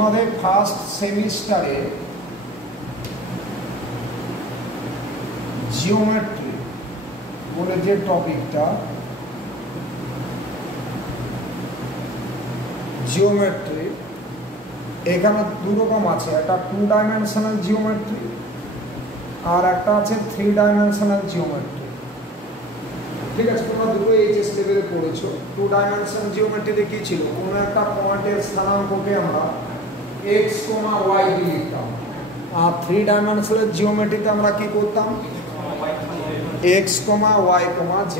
তোমাদের ফার্স্ট সেমিস্টারে জিওমেট্রি বলে যে টপিকটা, জিওমেট্রি, এখানে দু রকম আছে, একটা 2 ডাইমেনশনাল জিওমেট্রি আর একটা আছে 3 ডাইমেনশনাল জিওমেট্রি। ঠিক আছে, তোমরা দুটো এইচএস লেভেলে পড়েছো। 2 ডাইমেনশনাল জিওমেট্রিতে কি ছিল, কোনো একটা পয়েন্টের স্থানাঙ্ককে আমরা x, y দিয়ে লিখতাম, আর 3 ডাইমেনশনাল জিওমেট্রিতে আমরা কি করতাম, x, y, z।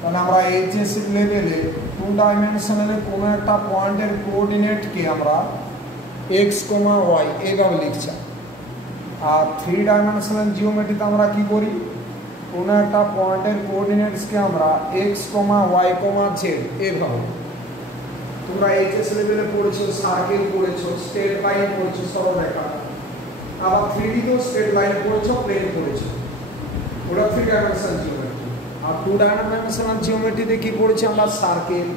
তাহলে আমরা এইচএস লেভেলে 2 ডাইমেনশনালে কোনো একটা পয়েন্টের কোঅর্ডিনেটকে আমরা x, y এইভাবে লিখছি, আর 3 ডাইমেনশনাল জিওমেট্রিতে আমরা কি করি, কোনো একটা পয়েন্টের কোঅর্ডিনেটসকে আমরা x, y, z এইভাবে। তোমরা এইচএস লেভেলে পড়েছো, সার্কেল পড়েছো, স্ট্রেট লাইন পড়েছো, সরলরেখা, আবার 3D তেও স্ট্রেট লাইন পড়েছো, প্লেন পড়েছো, ওটা 3 ডাইমেনশনাল জিওমেট্রি। আর 2 ডাইমেনশনাল জিওমেট্রিতে কি পড়েছি আমরা, সার্কেল,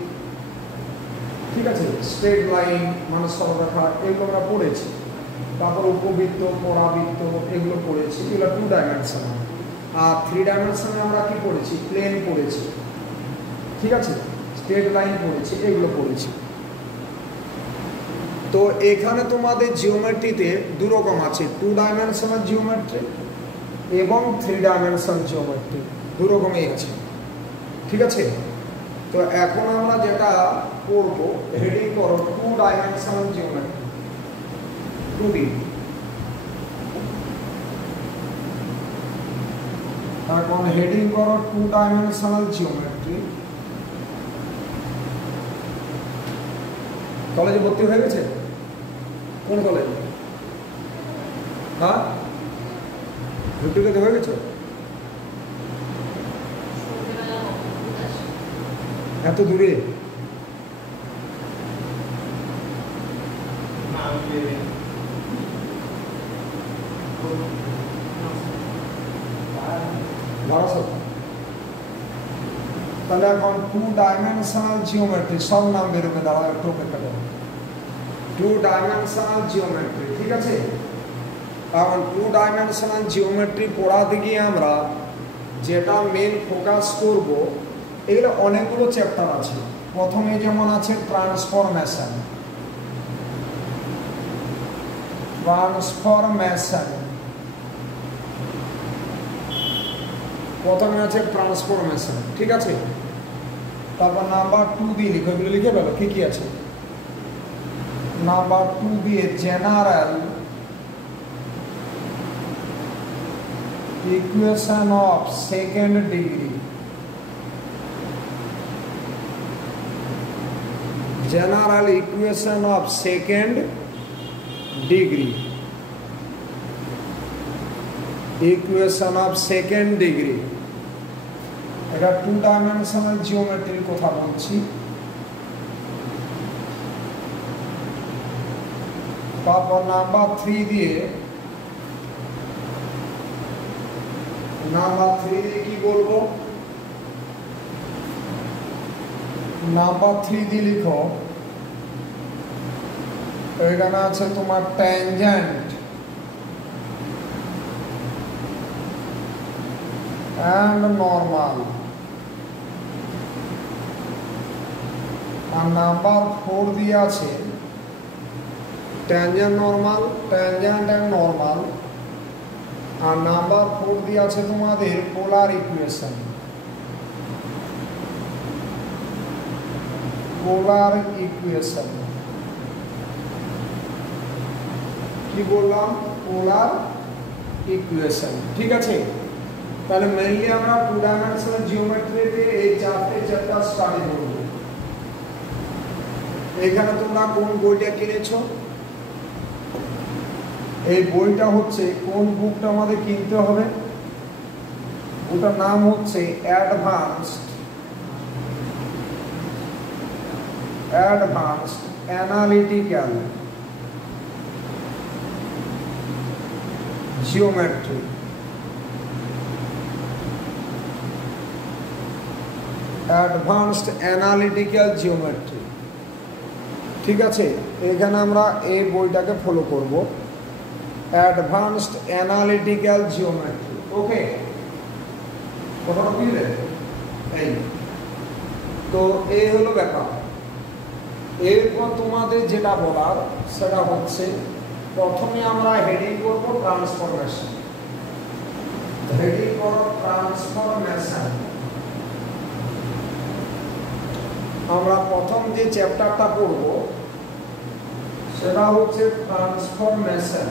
ঠিক আছে, স্ট্রেট লাইন মানে সরলরেখা, এগুলো আমরা পড়েছি। তারপর উপবৃত্ত, পরাবৃত্ত এগুলো পড়েছি, এগুলো 2 ডাইমেনশনাল। আর 3 ডাইমেনশনে আমরা কি পড়েছি, প্লেন পড়েছি, ঠিক আছে, স্ট্রেট লাইন পড়েছি, এগুলো পড়েছি। তো এখানে তোমাদের জিওমেট্রিতে দু রকম আছে, 2 ডাইমেনশনাল জিওমেট্রি এবং 3 ডাইমেনশনাল জিওমেট্রি, দু রকমই আছে। ঠিক আছে, তো এখন আমরা যেটা করবো, হেডিং করো 2 ডাইমেনশনাল জিওমেট্রি, 2D। এখন হেডিং করো 2 ডাইমেনশনাল জিওমেট্রি। কলেজে ভর্তি হয়ে গেছে? কোন কলেজে? হ্যাঁ, ভর্তি হয়ে গেছে? এত দূরে? তাহলে এখন 2 ডাইমেনশনাল জিওমেট্রি, সব নাম বেরোবে, দাঁড়াও একটু অপেক্ষা করো। 2 ডাইমেনশনাল জিওমেট্রি, ঠিক আছে। কারণ 2 ডাইমেনশনাল জিওমেট্রি পড়াতে গিয়ে আমরা যেটা মেন ফোকাস করব, এগুলো অনেকগুলো চ্যাপ্টার আছে। প্রথমে যেমন আছে ট্রান্সফরমেশন, প্রথমে আছে ট্রান্সফরমেশন, ঠিক আছে। তারপর নাম্বার 2 দিয়ে লিখো, এগুলো লিখে ফেলো কি কি আছে। নাম্বার 2 দিয়ে general equation of second degree, general equation of second degree, equation of second degree, এটা 2 ডাইমেনশনাল জিওমেট্রির কথা বলছি। তারপর নাম্বার 3 দিয়ে, নাম্বার 3 দিয়ে কি বলবো, নাম্বার 3 দিয়ে লিখো, এখানে আছে তোমার ট্যানজেন্ট and normal, আর নাম্বার 4 দিয়ে আছে tangent normal, tangent and normal, আর নাম্বার 4 দিয়ে আছে তোমাদের পোলার ইকুয়েশন, পোলার ইকুয়েশন। কি বললাম, পোলার ইকুয়েশন, ঠিক আছে। তাহলে মেইনলি আমরা 2 ডাইমেনশনাল জিওমেট্রিতে এই 4টে চ্যাপ্টার স্টাডি করব। এখানে তোমরা কোন বইটা কিনেছো, এই বইটা হচ্ছে কোন বুকটা আমাদের কিনতে হবে, ওটার নাম হচ্ছে advanced analytical geometry. Advanced analytical geometry, ঠিক আছে, এখানে আমরা এই বইটাকে ফলো করব, অ্যাডভান্সড অ্যানালিটিক্যাল জিওমেট্রি। ওকে, কথাটা বুঝলে? এই তো এই হলো ব্যাপার। এরপর তোমাদের যেটা বলার সেটা হচ্ছে, প্রথমে আমরা হেডিং করব ট্রান্সফরমেশন। হেডিং করো ট্রান্সফরমেশন। আমরা প্রথম যে চ্যাপ্টারটা পড়ব সেটা হচ্ছে ট্রান্সফরমেশন।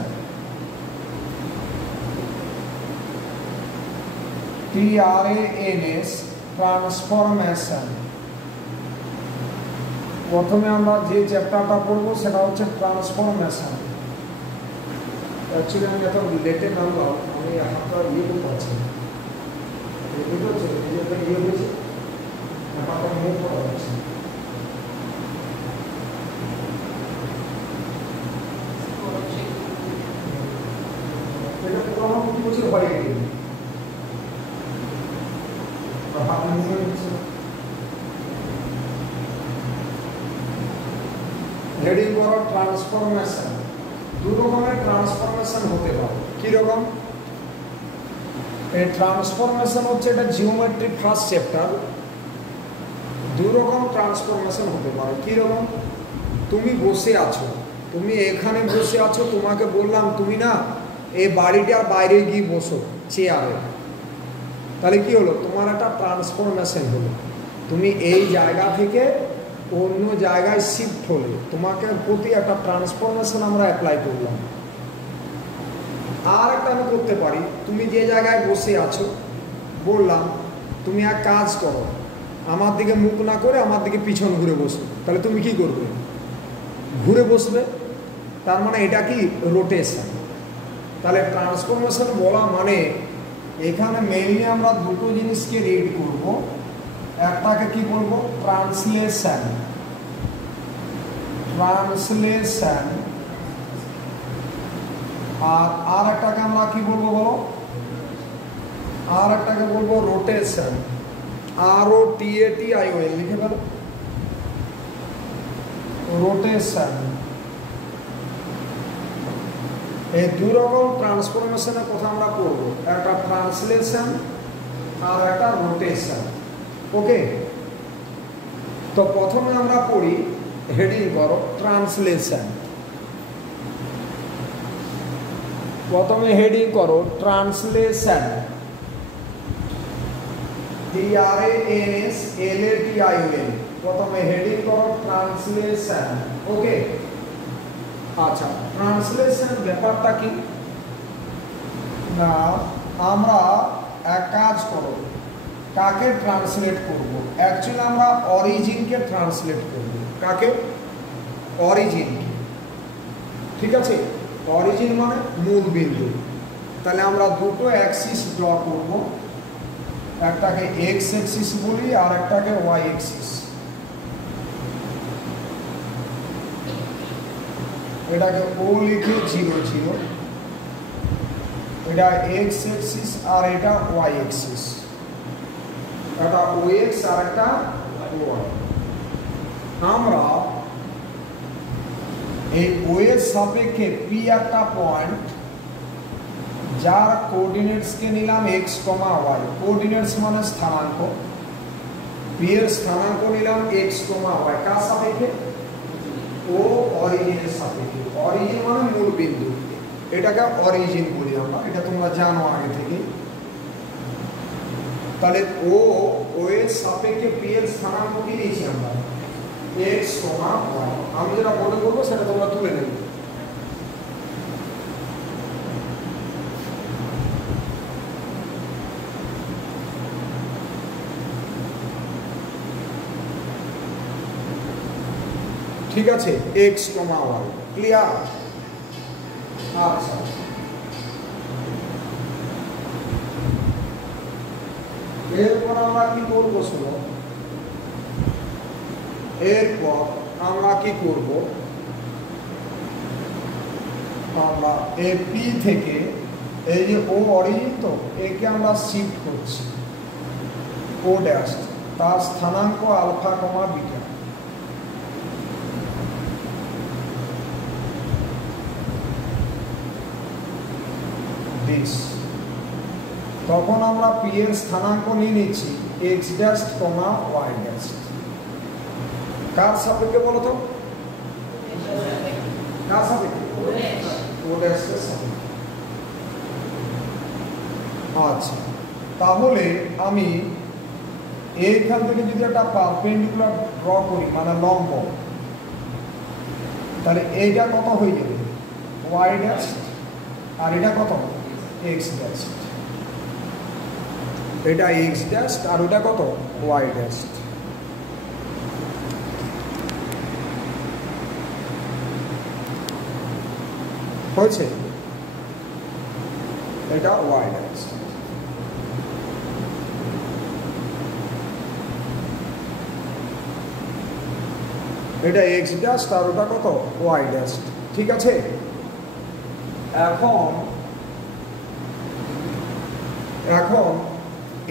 TRANS, transformation. প্রথমে আমরা যে চ্যাপ্টারটা পড়বো সেটা হচ্ছে ট্রান্সফরমেশন। অ্যাকচুয়ালি আমি এত লেটে নামলাম, আমি হাতটা ইয়ে করতে পারছি, ইয়ে হয়েছে, হাতটা মুভ করা যাচ্ছে। এটা পুরো আমার প্রতি বছর হয়ে গেছে, হাত মুভমেন্ট হচ্ছে। হেডিং করো ট্রান্সফরমেশন। দু রকমের ট্রান্সফরমেশন হতে পারে। কীরকম? এই ট্রান্সফরমেশন হচ্ছে এটা জিওমেট্রি ফার্স্ট চ্যাপ্টার। দু রকম ট্রান্সফরমেশন হতে পারে। কীরকম? তুমি বসে আছো, তুমি এখানে বসে আছো, তোমাকে বললাম তুমি না এই বাড়িটার বাইরে গিয়ে বসো চেয়ারে, তাহলে কি হলো? তোমার একটা ট্রান্সফরমেশন হলো। তুমি এই জায়গা থেকে অন্য জায়গায় শিফট হলে তোমাকে প্রতি একটা ট্রান্সফরমেশন আমরা অ্যাপ্লাই করলাম। আর একটা আমি করতে পারি, তুমি যে জায়গায় বসে আছো বললাম তুমি এক কাজ করো, আমার দিকে মুখ না করে আমার দিকে পিছন ঘুরে বসো, তাহলে তুমি কি করবে? ঘুরে বসবে। তার মানে এটা কি? রোটেশন। তাহলে ট্রান্সফরমেশন বলা মানে এখানে মেইনলি আমরা দুটো জিনিসকে রিড করব। একটাকে কি বলবো? ট্রান্সলেশন। ট্রান্সলেশন। আর একটাকে আমরা কি বলবো বলো? আর একটাকে বলবো রোটেশন। ROTATION লিখে ফেলো, রোটেশন। এই দুই রকম ট্রান্সফরমেশনের কথা আমরা করবো, একটা ট্রান্সলেশন আর একটা রোটেশন। ওকে, তো প্রথমে আমরা পড়ি, হেডিং করো ট্রান্সলেশন। প্রথমে হেডিং করো ট্রান্সলেশন। TRANSLATION। প্রথমে হেডিং করো ট্রান্সলেশন। ওকে, আচ্ছা, ট্রান্সলেশন ব্যাপারটা কি না, আমরা এক কাজ করো, কাকে ট্রান্সলেট করব? অ্যাকচুয়ালি আমরা অরিজিনকে ট্রান্সলেট করব। কাকে? অরিজিন। ঠিক আছে, অরিজিন মানে মূল বিন্দু। তাহলে আমরা দুটো অ্যাক্সিস ড্র করব, একটাকে এক্স অ্যাক্সিস বলি আর একটাকে ওয়াই অ্যাক্সিস। এটাকে ও লিখে 0 0, এটা এক্স অ্যাক্সিস আর এটা ওয়াই অ্যাক্সিস। এটা ও এক্স আর একটা ওয়াই। আমরা এই ও এর সাপেক্ষে পি একটা পয়েন্ট, যার কোঅর্ডিনেটসকে নিলাম এক্স কমা ওয়াই। কোঅর্ডিনেটস মানে স্থানাঙ্ক। পি এর স্থানাঙ্ক নিলাম এক্স কমা ওয়াই। কার সাপেক্ষে? ও অরিজিনের সাপেক্ষে। অরিজিন মানে মূল বিন্দু, এটাকে অরিজিন বলি আমরা, এটা তোমরা জানো আগে থেকে। তাহলে ও এর সাপেক্ষে পি এর স্থানাঙ্ক কি নিয়েছি আমরা? এক্স কমা ওয়াই। আমি যেটা মনে করবো সেটা তোমরা তুলে নেবে। ঠিক আছে, এক্স কমা ওয়াই। ক্লিয়ার? আচ্ছা, এরপর আমরা কি করবো শোনো, এরপর আমরা কি করব, আমরা এপি থেকে এই যে ও অরিজিন, তো একে আমরা শিফট করছি ও ড্যাশ, তার স্থানাঙ্ক আলফা কমা বিটা। দিস, তখন আমরা পি এর স্থানাঙ্ক নিয়ে নিচ্ছি এক্স ড্যাশ কমা ওয়াই ড্যাশ। কার সাপেক্ষে বলো তো? কার সাপেক্ষে? ও ড্যাশের সাপেক্ষে। আচ্ছা, তাহলে আমি এইখান থেকে যদি একটা পারপেন্ডিকুলার ড্র করি, মানে লম্ব, তাহলে এইটা কত হয়ে যাবে? ওয়াই ড্যাশ, আর এটা কত? X dash. এটা এক্স ড্যাশ আর ওটা কত? Y dash. হয়েছে? এটা ওয়াই ড্যাশ। এটা এক্স ড্যাশ আর ওটা কত? Y dash. ঠিক আছে, এখন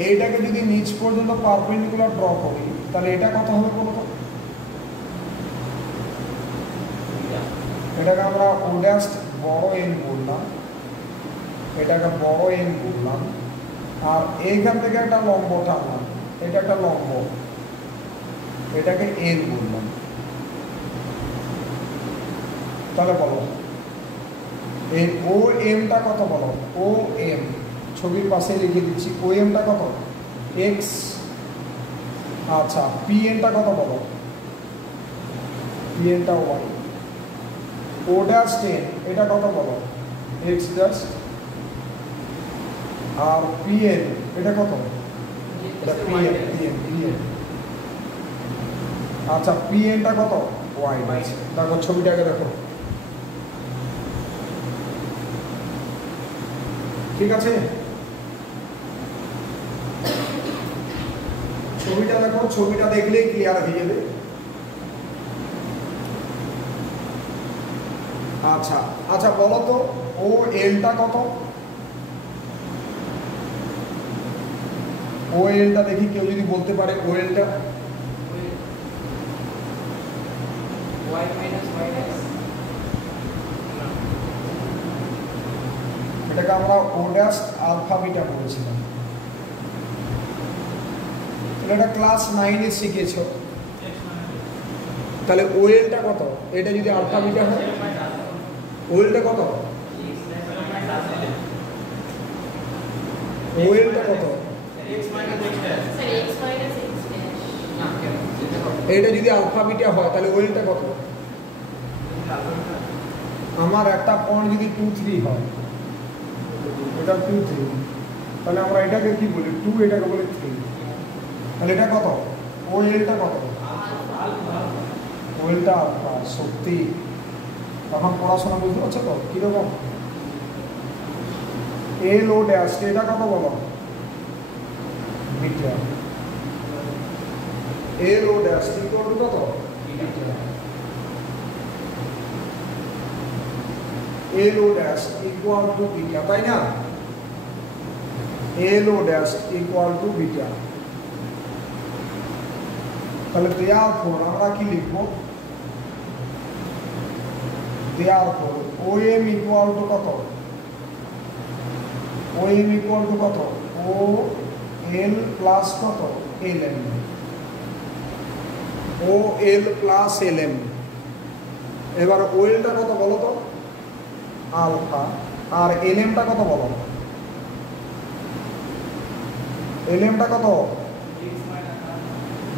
এইটাকে যদি নিচ পর্যন্ত পারপেন্ডিকুলার ড্র করি, তাহলে এটা কত হবে বলো তো? এটাকে আমরা ও ড্যাশ বড় এন বললাম, এটাকে বড় এন বললাম, আর এইখান থেকে একটা লম্ব টানলাম, এটা একটা লম্ব, এটাকে এন বললাম। তাহলে বলো এই ও এমটা কত বলো? ও এম ছবির পাশে লিখে দিচ্ছি, ও এমটা কত? এক্স। আচ্ছা, পি এনটা কত বলো? পি এনটা ওয়াই। ও ড্যাশ টেন এটা কত বলো? X dash. আর পি এন এটা কত? P N, P N, P N. আচ্ছা, পি এনটা কত? Y dash. দেখো ছবিটাকে দেখো, ঠিক আছে? ছবিটা দেখো, ছবিটা দেখলেই ক্লিয়ার হয়ে যাবে। আচ্ছা আচ্ছা, বলো তো ও এলটা কত? ও এলটা দেখি, কেউ যদি বলতে পারে ও এলটা? এটাকে আমরা ও ড্যাশ আলফা বিটা বলেছিলাম। এটা ক্লাস 9-এ শিখেছো। তাহলে ওয়েলটা কত? এটা যদি আলফা বিটা হয়, ওয়েলটা কত? ওয়েলটা কত? এটা যদি আলফা বিটা হয় তাহলে ওয়েলটা কত? আমার একটা পয়েন্ট যদি 2, 3 হয়, এটা 2, 3, তাহলে আমরা এটাকে কি বলি? 2, এটাকে বলি 3। তাহলে এটা কত? ওয়েলটা কত? ওয়েলটা আলফা। সত্যি তখন পড়াশোনা বুঝতে পারছো তো কিরকম? এল ও ড্যাশ এটা কত বলো? Beta. L O dash equal to কত? L O dash equal to beta, তাই না? L O dash equal to beta. তাহলে therefore আমরা কি লিখবো? therefore OM ইকুয়াল টু কত? OM ইকুয়াল টু কত? ও এল প্লাস কত? LM। O L plus LM। এবার ওয়েলটা কত বলো তো? আলফা। আর LMটা কত বলো? LMটা কত?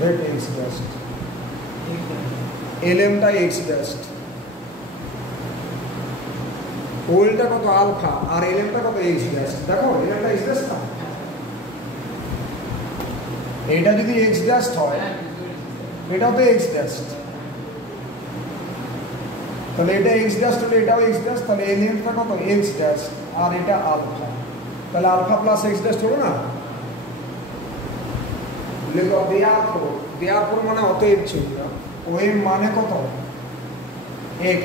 that x dash, LMটা x dash, ওয়েলটা কত? আলফা। আর LMটা কত? x dash। দেখো LMটা x dash না, এটা যদি x dash হয় এটাও তো x dash, তাহলে এটা x dash হলে এটাও x dash, তাহলে LMটা কত? x dash আর এটা আলফা, তাহলে আলফা প্লাস x dash হবে না? লিখো therefore মানে অতএব ছিল, ওএম মানে কত? x,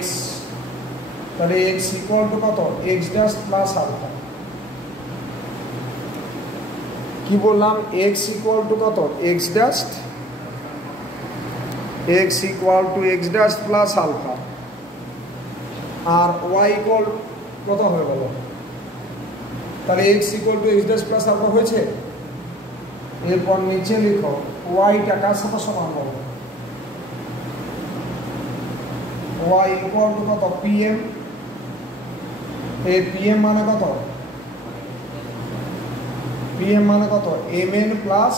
তাহলে x ইকুয়াল টু কত? x dash plus alpha. কি বললাম? x ইকুয়াল টু কত? x dash, x equal to x dash plus alpha. আর y ইকুয়াল কত হবে বলো? তাহলে x equal to x dash plus alpha হয়েছে। এরপর নিচে লিখো ওয়াইটা কার সাথে সমান হবে, y ইকুয়াল টু কত pm, এই pm মানে কত, pm মানে কত mn plus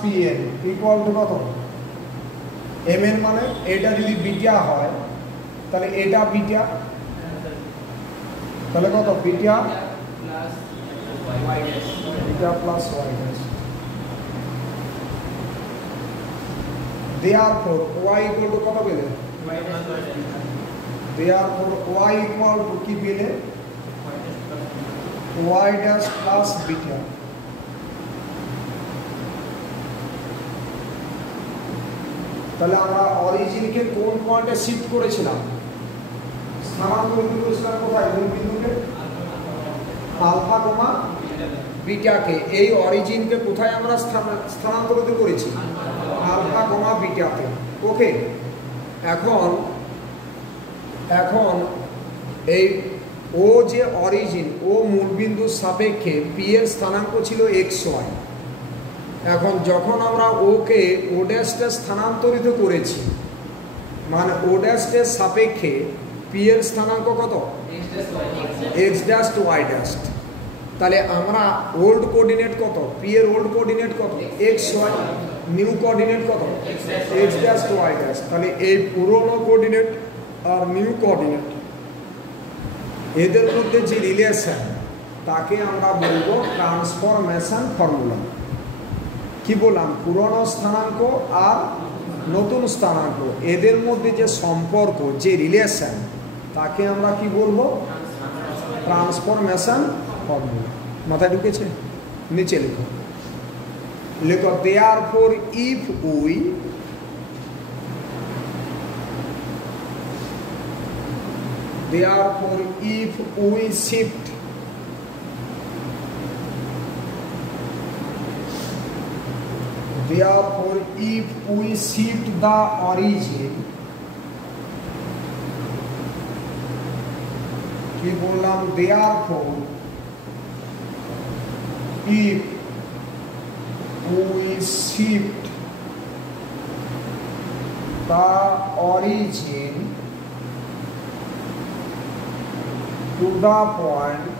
pn equal to কত, mn মানে এটা যদি বিটা হয় তাহলে এটা বিটা, তাহলে কত beta plus y dash. therefore y equal to কত পেলে, therefore y ইকুয়াল টু কি পেলে y ড্যাশ প্লাস বিটা। তাহলে আমরা অরিজিনকে কোন পয়েন্টে শিফট করেছিলাম, স্থানান্তরিত করেছিলাম কোথায়, মূল বিন্দুকে আলফা কমা বিটাকে। এই অরিজিনকে কোথায় আমরা স্থানান্তরিত করেছি, আলফা কমা বিটাতে। ওকে, এখন এই ও যে অরিজিন, ও মূলবিন্দুর সাপেক্ষে পি এর স্থানাঙ্ক ছিল xy। এখন যখন আমরা ওকে ও ড্যাশে স্থানান্তরিত করেছি, মানে ও ড্যাশের সাপেক্ষে পি এর স্থানাঙ্ক কত, x dash to y dash. তাহলে আমরা ওল্ড কোঅর্ডিনেট কত, পি এর ওল্ড কোঅর্ডিনেট কত xy, নিউ কোঅর্ডিনেট কত x dash to y dash. তাহলে এই পুরনো কোঅর্ডিনেট আর নিউ কোঅর্ডিনেট এদের মধ্যে যে রিলেশন তাকে আমরা বলবো ট্রান্সফরমেশন ফর্মুলা। কি বললাম, পুরনো স্থানাঙ্ক আর নতুন স্থানাঙ্ক এদের মধ্যে যে সম্পর্ক, যে রিলেশন, তাকে আমরা কি বলবো, ট্রান্সফরমেশন ফর্মুলা। মাথায় ঢুকেছে? নিচে লিখো, লিখো therefore if we shift the origin, কি বললাম, therefore if we shift the origin to the point,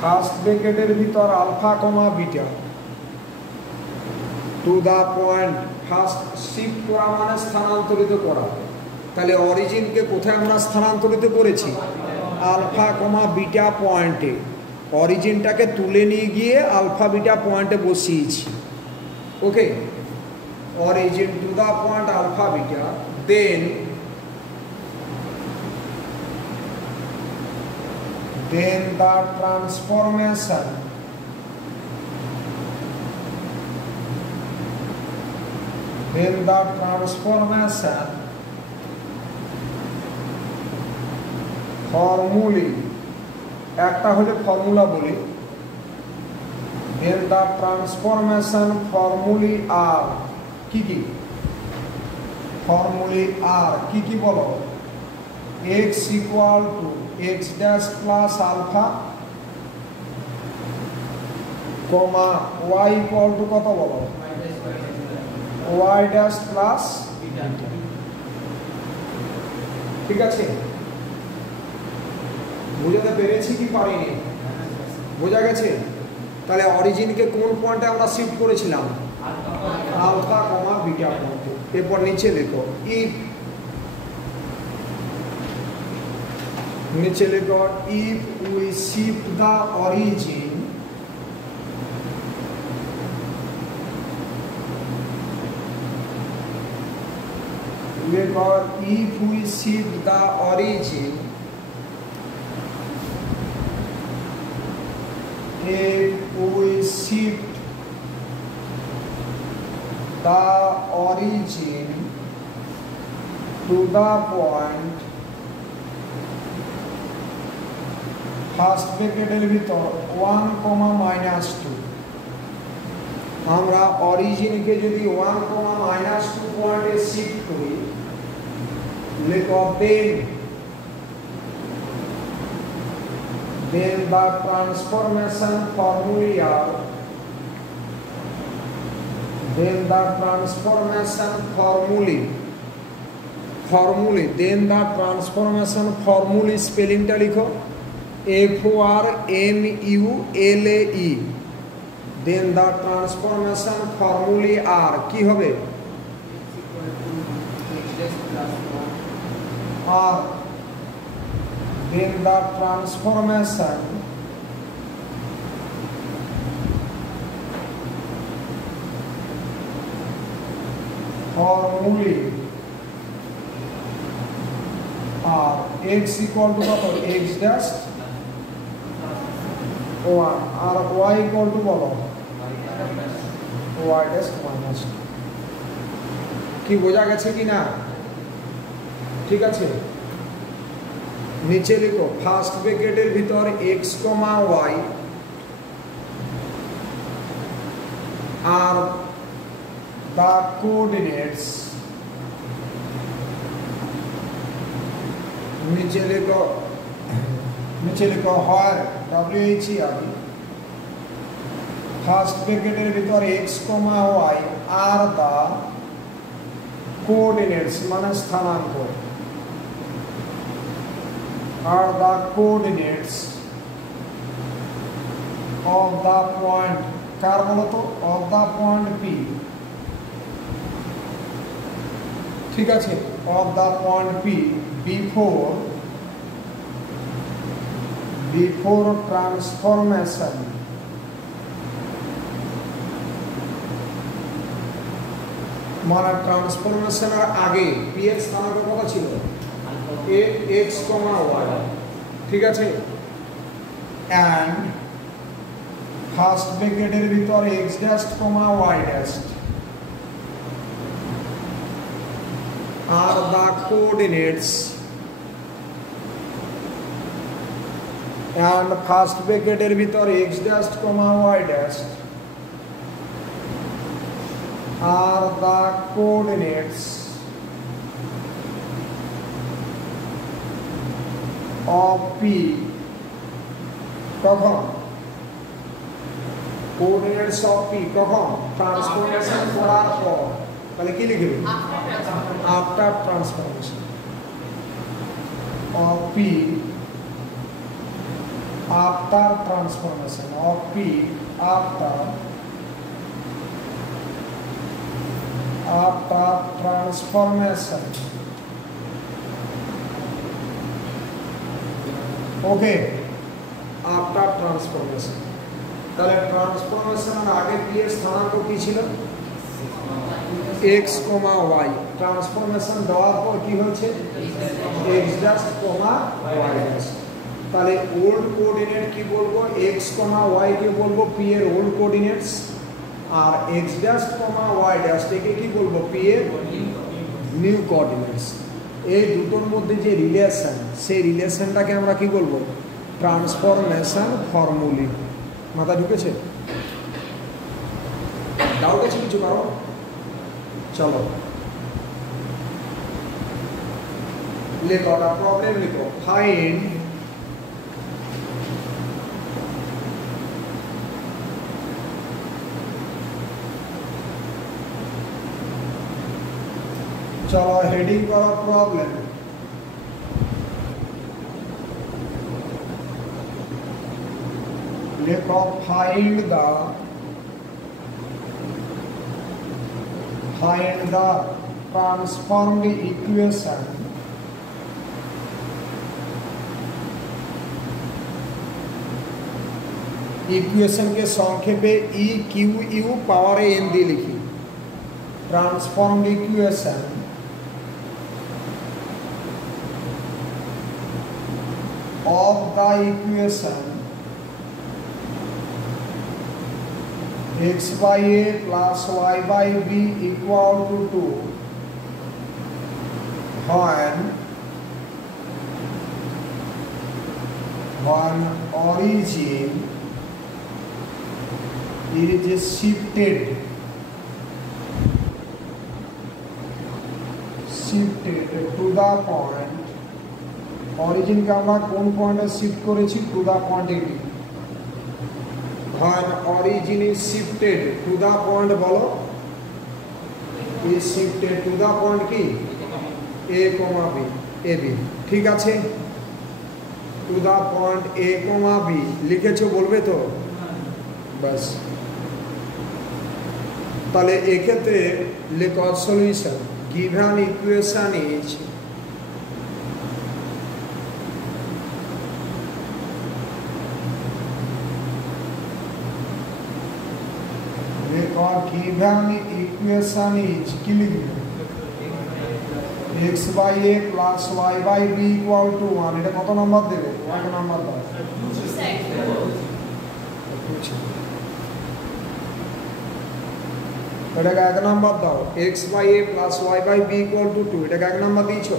first ব্র্যাকেটের ভিতর alpha comma beta, to the point, first shift করা মানে স্থানান্তরিত করা। তাহলে অরিজিনকে কোথায় আমরা স্থানান্তরিত করেছি, আলফা কমা বিটা পয়েন্টে। অরিজিনটাকে তুলে নিয়ে গিয়ে আলফা বিটা পয়েন্টে বসিয়েছি। Okay, origin to the point alpha beta, then the transformation formulae, একটা হলে ফর্মুলা বলি, then the transformation formulae are কি কি, formulae are কি কি বলো, x equal to x dash plus alpha, comma y equal to কত বলো, y dash plus beta। ঠিক আছে, বুঝাতে পেরেছি কি পারিনি, বোঝা গেছে? তাহলে অরিজিনকে কোন পয়েন্টে আমরা শিফট করেছিলাম, আলফা কমা বিটা পয়েন্টে। এরপর নিচে লেখো ইফ, নিচে লেখো if we shift the origin লেখো if we shift the origin if we shift the origin to the point, first ব্র্যাকেটের ভিতর 1, -2, আমরা অরিজিনকে যদি 1, -2 পয়েন্টে শিফট করি, লিখো দেন then the transformation formulae are then the transformation formulae স্পেলিংটা লিখো FORMULAE then the transformation formulae are কি হবে আর then the transformation formulae are x equal to কত x dash 1 R y equal to বলো y dash minus 2 কি বোঝা গেছে কি না ঠিক আছে নিচে লিখো ফার্স্ট ব্র্যাকেটের ভিতর x, y R the coordinates নিচে লিখো হয় WH আগে ফার্স্ট ব্র্যাকেটের ভিতর x, y R the coordinates মানে স্থানাঙ্ক are the coordinates of the point কার বলতো of the point P ঠিক আছে of the point P before transformation মানে ট্রান্সফরমেশনের আগে P এর স্থানাঙ্ক কত ছিল x, y ঠিক আছে and ফার্স্ট ব্র্যাকেটের ভিতর x dash, y dash are the coordinates and first ব্র্যাকেটের ভিতর x dash, y dash are the coordinates of P কখন coordinates of P কখন ট্রান্সফরমেশন করার পর তাহলে কি লিখবে after transformation of P after transformation of P after transformation okay after transformation তাহলে ট্রান্সফরমেশনের আগে P এর স্থানাঙ্ক কি ছিল x, y ট্রান্সফরমেশন দেওয়ার পর কি হচ্ছে x dash, y dash তাহলে ওল্ড কোঅর্ডিনেট কি বলবো x, y কে বলবো P এর ওল্ড কোঅর্ডিনেটস আর x dash, y dash থেকে কি বলবো P এর নিউ কোঅর্ডিনেটস এই দুটোর মধ্যে যে রিলেশন সেই রিলেশনটাকে আমরা কি বলবো ট্রান্সফরমেশন ফর্মুলা মাথা ঢুকেছে ডাউট আছে কিছু কারণ চলো লেখো না প্রবলেম লিখো ফাইন্ড चलो हेडिंग करो प्रॉब्लम लिखो find the transformed equation equation के संक्षेपे E Q U power N दी लिखी transformed equation of the equation x by a plus y by b equal to 2 when origin is shifted to the point অরিজিনকে আমরা কোন পয়েন্টে shift করেছি to the quantity when origin is shifted to the point বলো is shifted to the point কি a comma b a b ঠিক আছে to the point a comma b লিখেছো বলবে তো বাস তাহলে এই ক্ষেত্রে লেখো সলিউশন given equation is और given equation is কি লিখবে x by a plus y by b equal to 1 এটা কত নাম্বার দেবে কত নাম্বার দাও এটাকে এক নাম্বার দাও x by a plus y by b equal to 2 এটাকে এক নাম্বার দিয়েছো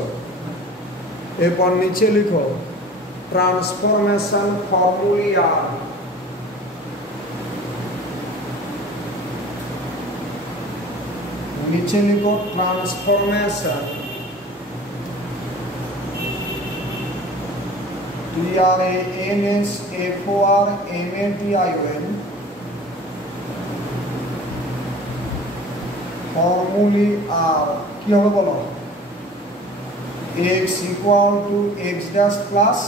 এরপর নিচে লিখো ট্রান্সফরমেশন ফর্মুলা नीचे लिखो ट्रांसफॉर्मेशन TRANSFORMATION फॉर्मूली आर কি হবে বলো x equal to x dash plus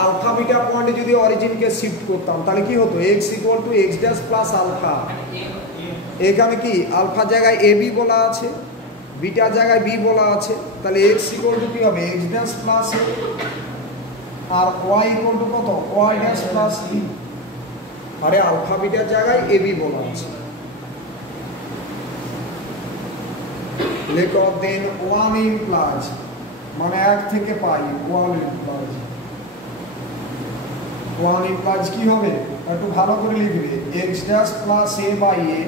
alpha beta পয়েন্টে যদি অরিজিন কে শিফট করতাম তাহলে কি হতো x equal to x dash plus alpha এখানে কি আলফা জায়গায় এ বি বলা আছে বিটা জায়গায় বি বলা আছে তাহলে x ইকুয়াল টু কি হবে x ড্যাশ প্লাস a আর y ইকুয়াল টু কত y ড্যাশ প্লাস b আরে আলফা বিটার জায়গায় এ বি বলা আছে লেখো দেন 1 ইমপ্লাইজ মানে এক থেকে পাই 1 ইমপ্লাইজ 1 ইমপ্লাইজ কি হবে একটু ভালো করে লিখবে x dash plus a by a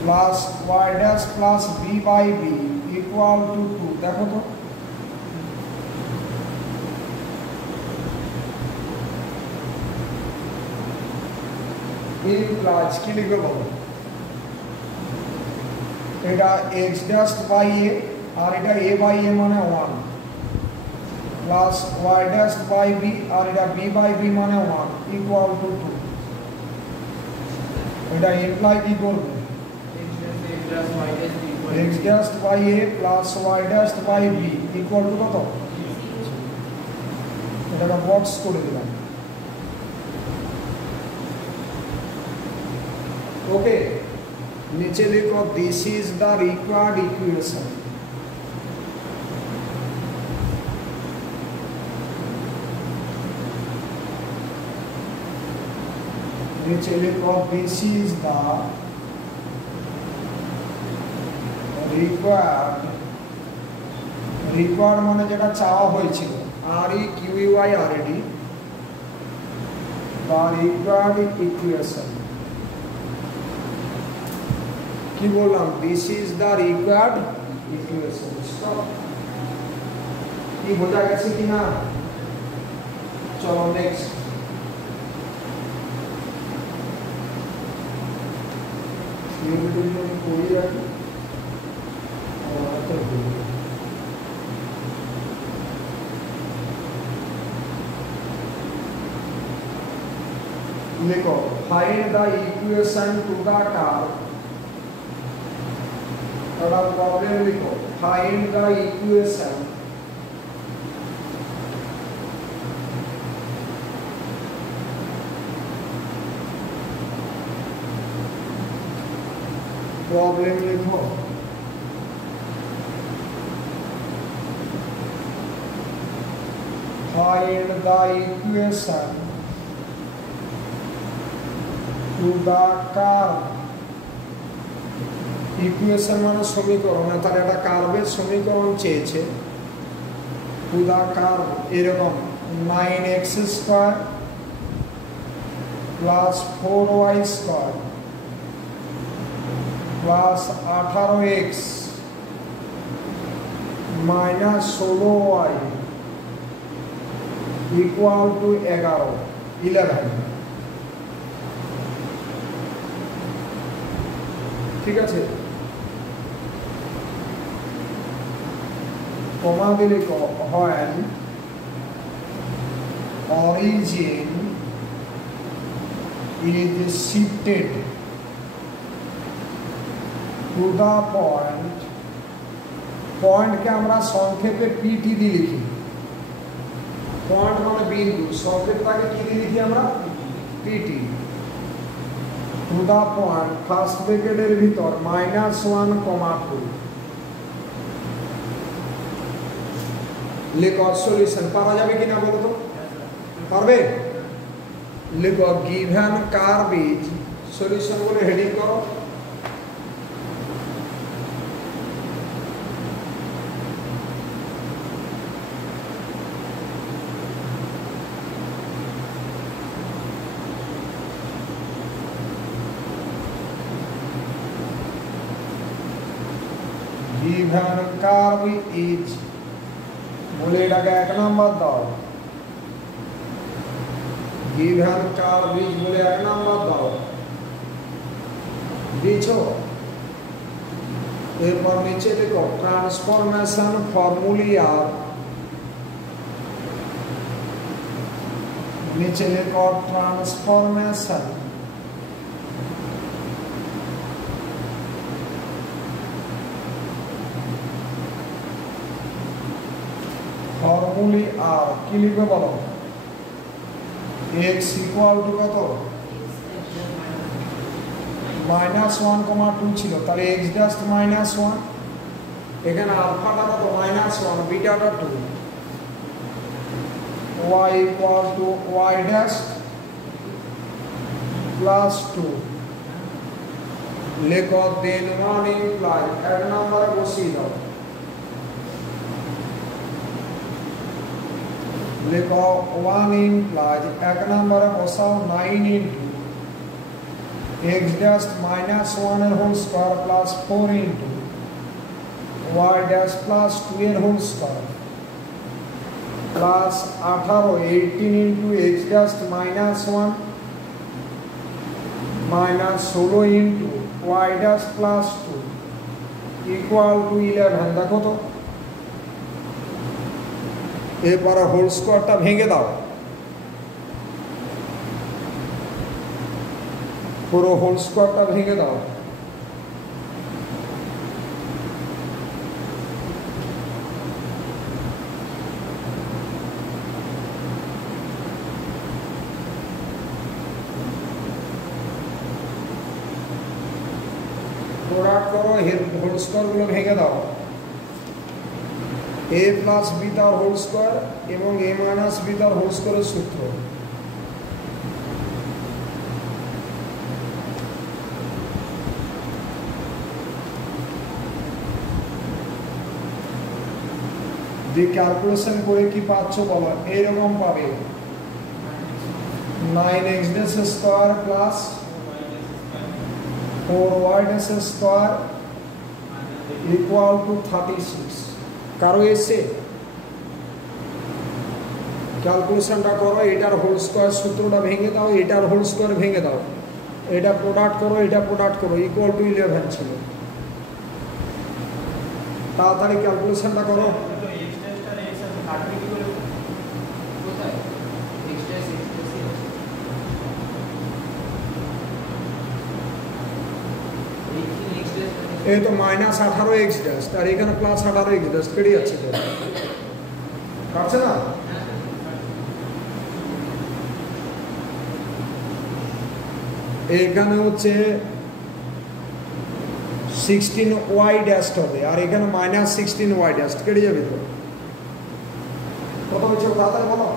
plus y dash plus b by b equal to 2 দেখো তো ইমপ্লাইজ কি লিখবে বলো এটা x dash by a আর এটা a by a মানে 1 plus y dash by b আর এটা b by b মানে 1 equal to 2 এটা ইমপ্লাই কি করবে x dash by a plus y dash by b equal to কত এটা বক্স করে দিলাম ওকে নিচে লিখো this is the required equation নিচে লিখো দিস ইজ দ্য রিকোয়ার্ড মানে যেটা চাওয়া হয়েছিল আর ই কিউ ওয়াই আর ডি বা রিকোয়ার্ড ইকুয়েশন কি বললাম this is the required equation কি বোঝা গেছে কি না চলো নেক্সট করি রাখি लिखो find the equation two the curve थोड़ा प्रॉब्लम लिखो फाइंड द इक्वेशन प्रॉब्लम लिखो find the equation to the curve equation মানে সমীকরণ তাহলে একটা কার্ভের সমীকরণ চেয়েছে টু দা কার্ভ এরকম 9x square plus 4y square plus 18x minus 16y equal to 11 ঠিক আছে কমা দিলে when origin is shifted to the point, point के আমরা সংক্ষেপে পিটি দিয়ে লিখি, পয়েন্ট মানে বিন্দু, সংক্ষেপটাকে কি দিয়ে লিখি আমরা, PT. To the point first ব্র্যাকেটের ভিতর -1,2 লিখো সলিউশন। পারা যাবে কিনা বলো তো, পারবে? লিখো গিভেন কার্ভ ইজ, সলিউশন বলে হেডিং করো। given curve is বলে এটাকে 1 নাম্বার দাও, given curve is বলে 1 নাম্বার দাও, দিছো। এরপর নিচে লিখো ট্রান্সফরমেশন ফর্মুলা, নিচে লিখো ট্রান্সফরমেশন ফর্মুলি আর কি লিখবে বলো, x ইকুয়াল টু কত, -1,2 ছিল, তাহলে x ড্যাশ -1, এখানে আলফাটা কত -1, বিটাটা 2, y equal two y dash +2, লেখো দেন 1 ইমপ্লাই, 1 নম্বরে বসিয়ে দাও, লিখো 1 ইমপ্লাইজ 1 নম্বরে বসাও 9 ইন্টু x ড্যাশ -1 এর whole square plus 4 into y dash plus 2 এর whole square plus 18 into x dash -1 minus 16 into y dash plus 2 equal to 11। দেখো তো এরপরে হোল স্কয়ারটা ভেঙে দাও, পুরো হোল স্কয়ারটা ভেঙে দাও, প্রোডাক্ট করো, হোল স্কয়ারগুলো ভেঙে দাও, a প্লাস বি তার হোল স্কয়ার এবং a মাইনাস বি তার হোল স্কয়ারের সূত্র। দিয়ে ক্যালকুলেশন করে কি পাচ্ছ বলো, এইরকম পাবে 9x square plus 4y square equal to 36। কারো এসে ক্যালকুলেশনটা করো, এটার হোল স্কয়ার সূত্রটা ভেঙে দাও, এটার হোল স্কয়ার ভেঙে দাও, এটা প্রোডাক্ট করো, এটা প্রোডাক্ট করো, ইকুয়াল টু 11 ছিল। তাড়াতাড়ি ক্যালকুলেশনটা করো। এই তো -18x ড্যাশ আর এখানে +18x ড্যাশ কেটে যাচ্ছে, তো কাটছে না। এখানে হচ্ছে 16y ড্যাশ হবে আর এখানে -16y ড্যাশ কেটে যাবে, তো কত হচ্ছে তাড়াতাড়ি বলো।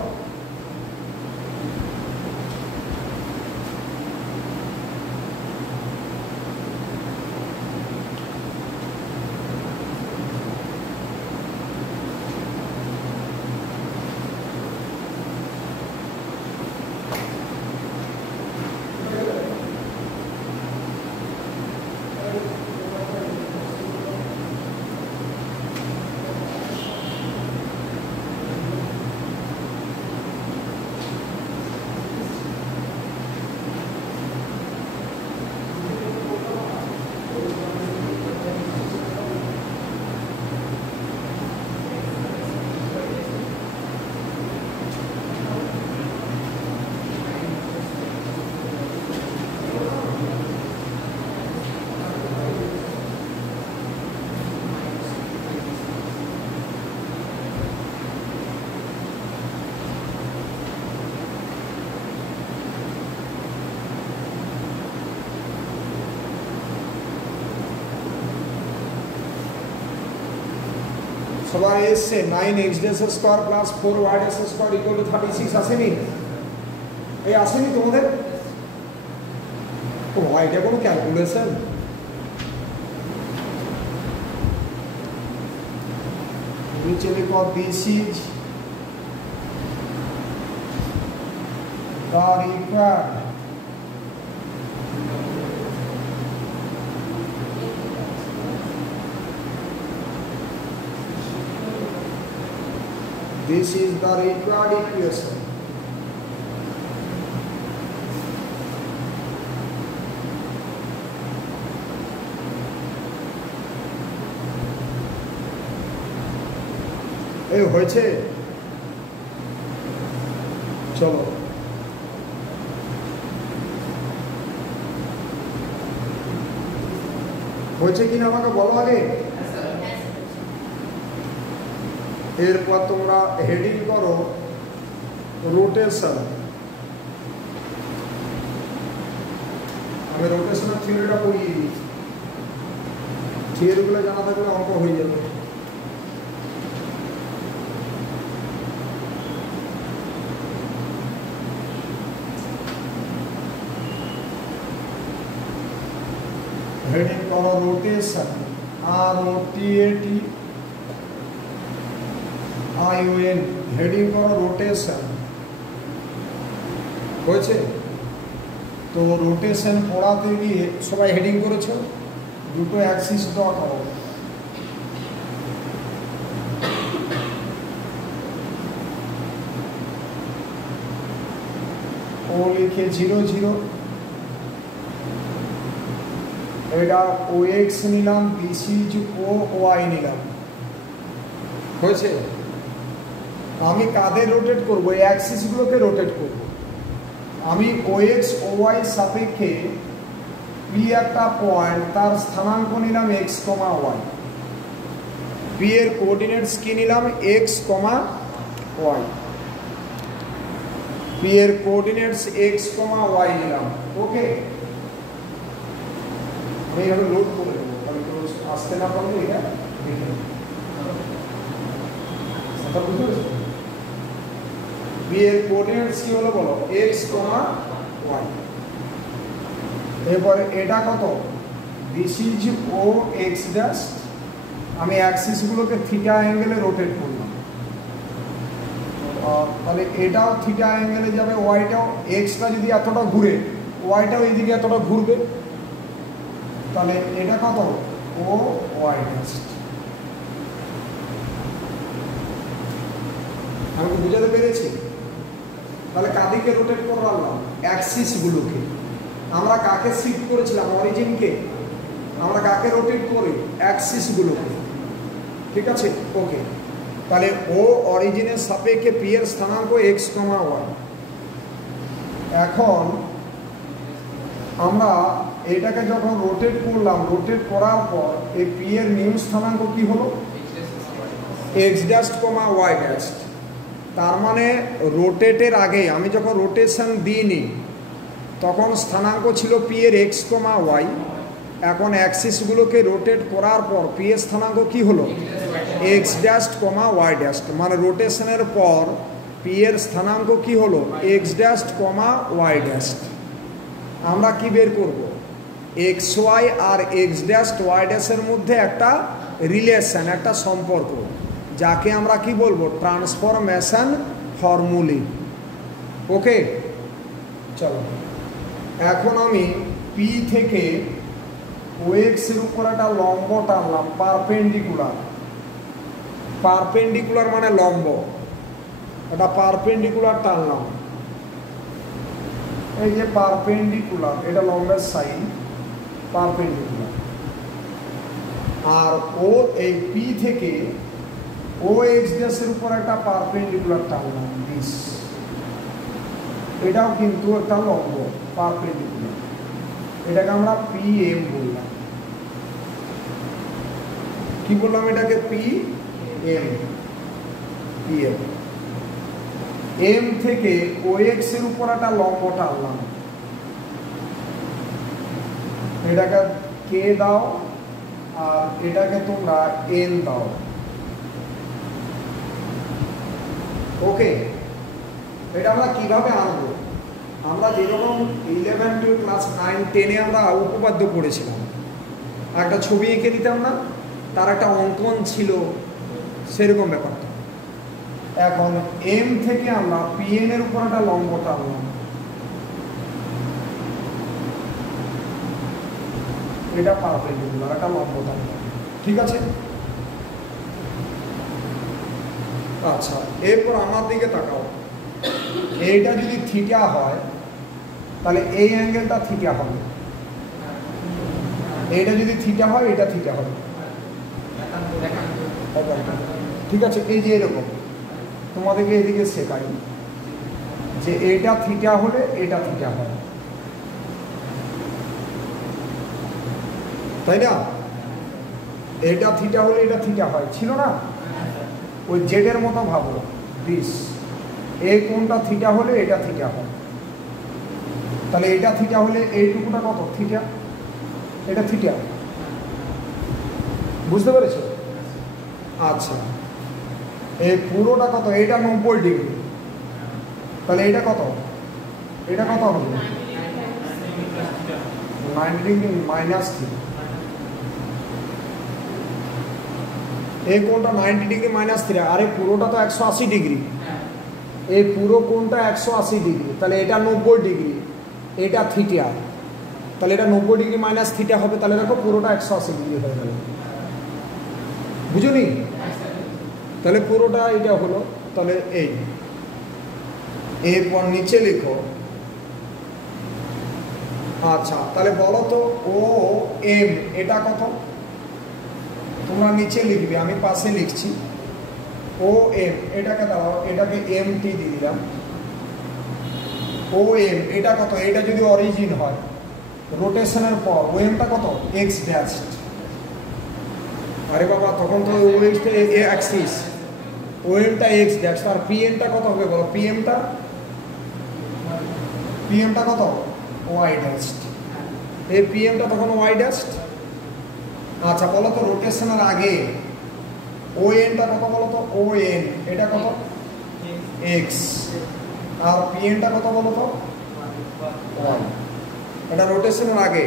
সবার এসছে 9x dash square plus 4y dash square equal to 36 আসেনি? এই আসেনি তোমাদের? ও ভাই, এটা কোনো ক্যালকুলেশন? নিচে লিখো this is the required this is the required equation. এই হয়েছে, চলো হয়েছে কিনা আমাকে বলো আগে। এরপর তোমরা হেডিং করো রোটেশন। আমি রোটেশনের থিওরিটা পড়িয়ে দিই, থিওরিগুলো জানা থাকলে অঙ্ক হয়ে যাবে। হেডিং করো রোটেশন, ROTAT ION, হেডিং করো রোটেশন। হয়েছে তো? রোটেশন পড়াতে গিয়ে সবাই হেডিং করেছো, দুটো অ্যাক্সিস ড্র করো। ও লিখে 0 0, এটা OX নিলাম, দিস ইজ OY নিলাম। হয়েছে? আমি কাদের রোটেট করবো? এই অ্যাক্সিসগুলোকে রোটেট করব। আমি OX OY সাপেক্ষে P একটা পয়েন্ট, তার স্থানাঙ্ক নিলাম x, y। P এর কোঅর্ডিনেটস কি নিলাম? x, y। P এর কোঅর্ডিনেটস x, y নিলাম। ওকে, আমি এভাবে লোড করে দেবো, তাহলে কেউ আসতে না পারলে এটা দেখে নেব। বুঝতে পেরেছো? P এর কোঅর্ডিনেটস কি হলো বলো? x, y। এরপরে এটা কত? This is OX dash. আমি অ্যাক্সিসগুলোকে থিটা অ্যাঙ্গেলে রোটেট করলাম, তাহলে এটাও থিটা অ্যাঙ্গেলে যাবে, ওয়াইটাও। এক্সটা যদি এতটা ঘুরে, ওয়াইটাও এইদিকে এতটা ঘুরবে, তাহলে এটা কত? OY dash. আমি কি বুঝাতে পেরেছি? তাহলে কাদিকে রোটেট করলাম? অ্যাক্সিসগুলোকে। আমরা কাকে শিফট করেছিলাম? অরিজিনকে। আমরা কাকে রোটেট করি? অ্যাক্সিসগুলোকে। ঠিক আছে, ওকে। তাহলে ও অরিজিনের সাপেক্ষে পি এর স্থানাঙ্ক x, y। এখন আমরা এটাকে যখন রোটেট করলাম, রোটেট করার পর এই পি এর নিউ স্থানাঙ্ক কি হলো? x dash, y dash. তার মানে রোটেটের আগে আমি যখন রোটেশন দিইনি তখন স্থানাঙ্ক ছিল পি এর x, y। এখন অ্যাক্সিসগুলোকে রোটেট করার পর পি এর স্থানাঙ্ক কি হলো? x dash, y dash. মানে রোটেশনের পর পি এর স্থানাঙ্ক কি হলো? x dash, y dash. আমরা কি বের করব? xy আর x ড্যাশ, y ড্যাশের মধ্যে একটা রিলেশন, একটা সম্পর্ক, যাকে আমরা কি বলবো? ট্রান্সফরমেশন ফর্মুলি। ওকে, চলো এখন আমি পি থেকে OX এর উপর একটা লম্ব টানলাম, পারপেন্ডিকুলার। পারপেন্ডিকুলার মানে লম্ব, একটা পারপেন্ডিকুলার টানলাম। এই যে পারপেন্ডিকুলার, এটা লম্বের সাইন, পারপেন্ডিকুলার। আর ও এই পি থেকে OX ড্যাশের উপর একটা পারপেন্ডিকুলার টানলাম, দিস। এটাও কিন্তু একটা লম্ব, পারপেন্ডিকুলার। এটাকে আমরা PM বললাম। কি বললাম এটাকে? PM। M থেকে OX এর উপর একটা লম্ব টানলাম, এটাকে K দাও আর এটাকে তোমরা N দাও। ওকে, এটা আমরা কিভাবে আনবো? আমরা যেরকম 11 টু ক্লাস 9 10-এ আমরা উপপাদ্য পড়েছিলাম, একটা ছবি এঁকে দিতাম না, তার একটা অঙ্কন ছিল, সেরকম ব্যাপারটা। এখন এম থেকে আমরা পিএন এর উপর একটা লম্ব টানলাম, এটা পারপেন্ডিকুলার একটা লম্ব টানলাম, ঠিক আছে? আচ্ছা, এরপর আমার দিকে তাকাও, এইটা যদি থিটা হয় তাহলে এই অ্যাঙ্গেলটা থিটা হবে, এইটা যদি থিটা হয় এটা থিটা হবে, ঠিক আছে? এই যে এরকম তোমাদেরকে এদিকে শেখাই যে এটা থিটা হলে এটা থিটা হয়, তাই না? এটা থিটা হলে এটা থিটা হয়, ছিল না? ওই জেডের মতো ভাবো, দিস এই কোণটা থিটা হলে এটা থিটা হয়, তাহলে এটা থিটা হলে এইটুকুটা কত থিটা, এটা থিটা, বুঝতে পেরেছ? আচ্ছা, এই পুরোটা কত? এটা 90 ডিগ্রি, তাহলে এটা কত? এটা কত হবে? 90 ডিগ্রি মাইনাস থিটা। এই কোণটা 90 ডিগ্রি মাইনাস থিটা, আরে পুরোটা তো 180 ডিগ্রি, এই পুরো কোণটা 180 ডিগ্রি, তাহলে এটা 90 ডিগ্রি, এটা থিটা, তাহলে এটা 90 ডিগ্রি মাইনাস থিটা হবে, তাহলে দেখো পুরোটা 180 ডিগ্রি হয়ে গেল, বুঝুনি? তাহলে পুরোটা এটা হলো, তাহলে এই এরপর নিচে লিখো। আচ্ছা, তাহলে বলো তো ও এম এটা কত? তোমরা নিচে লিখবে, আমি পাশে লিখছি। ও এম এটাকে দাও, এটাকে এম টি দিয়ে দিলাম। ও এম এটা কত? এটা যদি অরিজিন হয়, রোটেশনের পর ও এমটা কত? X dash. আরে বাবা, তখন তো ও এক্সটা অ্যাক্সিস, ও এমটা এক্স ড্যাশ, আর পি এমটা কত হবে বলো? পি এমটা কত? Y dash. এই পি এমটা তখন ওয়াই ড্যাশ। আচ্ছা, বলো তো রোটেশনের আগে ও এনটা কত বলো তো? ও এন এটা কত? এক্স। আর পি এনটা কত বলো তো? ওয়াই। এটা রোটেশনের আগে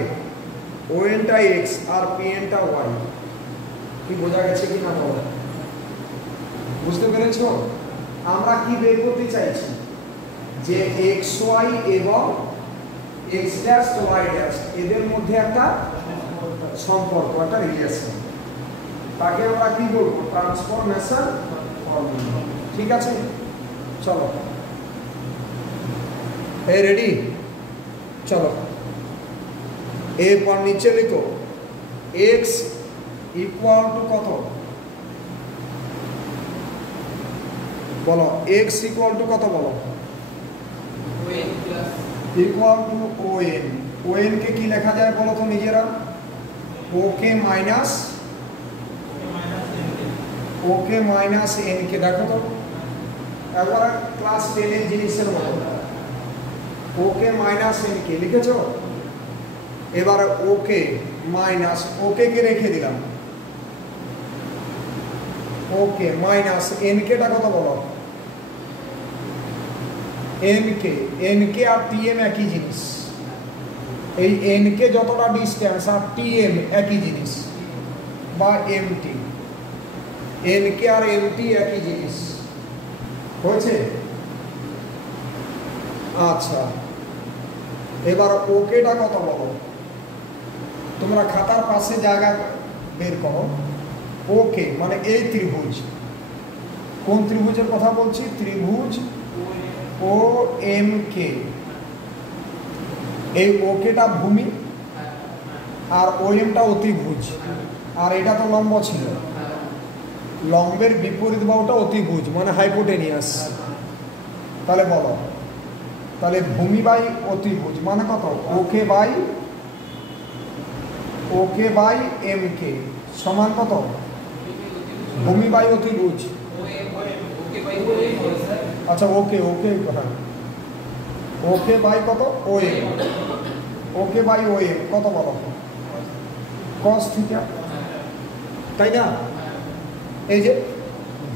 ও এনটা এক্স আর পি এনটা ওয়াই। কি বোঝা গেছে কি না বলো? বুঝতে পেরেছ? আমরা কি বের করতে চাইছি? যে এক্স ওয়াই এবং এক্স ড্যাশ ওয়াই ড্যাশ এদের মধ্যে একটা সম্পর্ক, একটা রিলেশন, তাকে আমরা কি বলবো? ট্রান্সফরমেশন ফর্মুলা, ঠিক আছে? চলো, এই রেডি? চলো, এরপর নিচে লিখো এক্স ইকুয়াল টু কত বলো? এক্স ইকুয়াল টু কত বলো? Equal to O N. O N কে কি লেখা যায় বলো তো নিজেরা? O K minus N K. দেখো তো একবার ক্লাস 10 এর জিনিসের মতো, ওকে মাইনাস এন কে লিখেছ। এবার ওকে মাইনাস ওকে কে রেখে দিলাম, ওকে মাইনাস এন কেটা কত বলো? এন কে আর টি এম একই জিনিস, এই এন কে যতটা ডিস্টেন্স আর টি এম একই জিনিস, বা এম টি, এন কে আর এম টি একই জিনিস হয়েছে। আচ্ছা, এবার ওকেটা কত বলো? তোমরা খাতার পাশে জায়গা বের করো। ওকে মানে এই ত্রিভুজ, কোন ত্রিভুজের কথা বলছি? ত্রিভুজ ও এম কে। এই ওকেটা ভূমি আর ও এমটা অতিভুজ, আর এটা তো লম্ব ছিল, লম্বের বিপরীত বাহুটা অতিভুজ মানে হাইপোটেনিয়াস। তাহলে বলো, তাহলে ভূমি বাই অতিভুজ মানে কত? ওকে বাই এম কে সমান কত? ভূমি বাই অতিভুজ। আচ্ছা, ওকে হ্যাঁ, ওকে বাই কত? ও M. Okay bye O M কত বলো? কস থিটা, তাই না? এই যে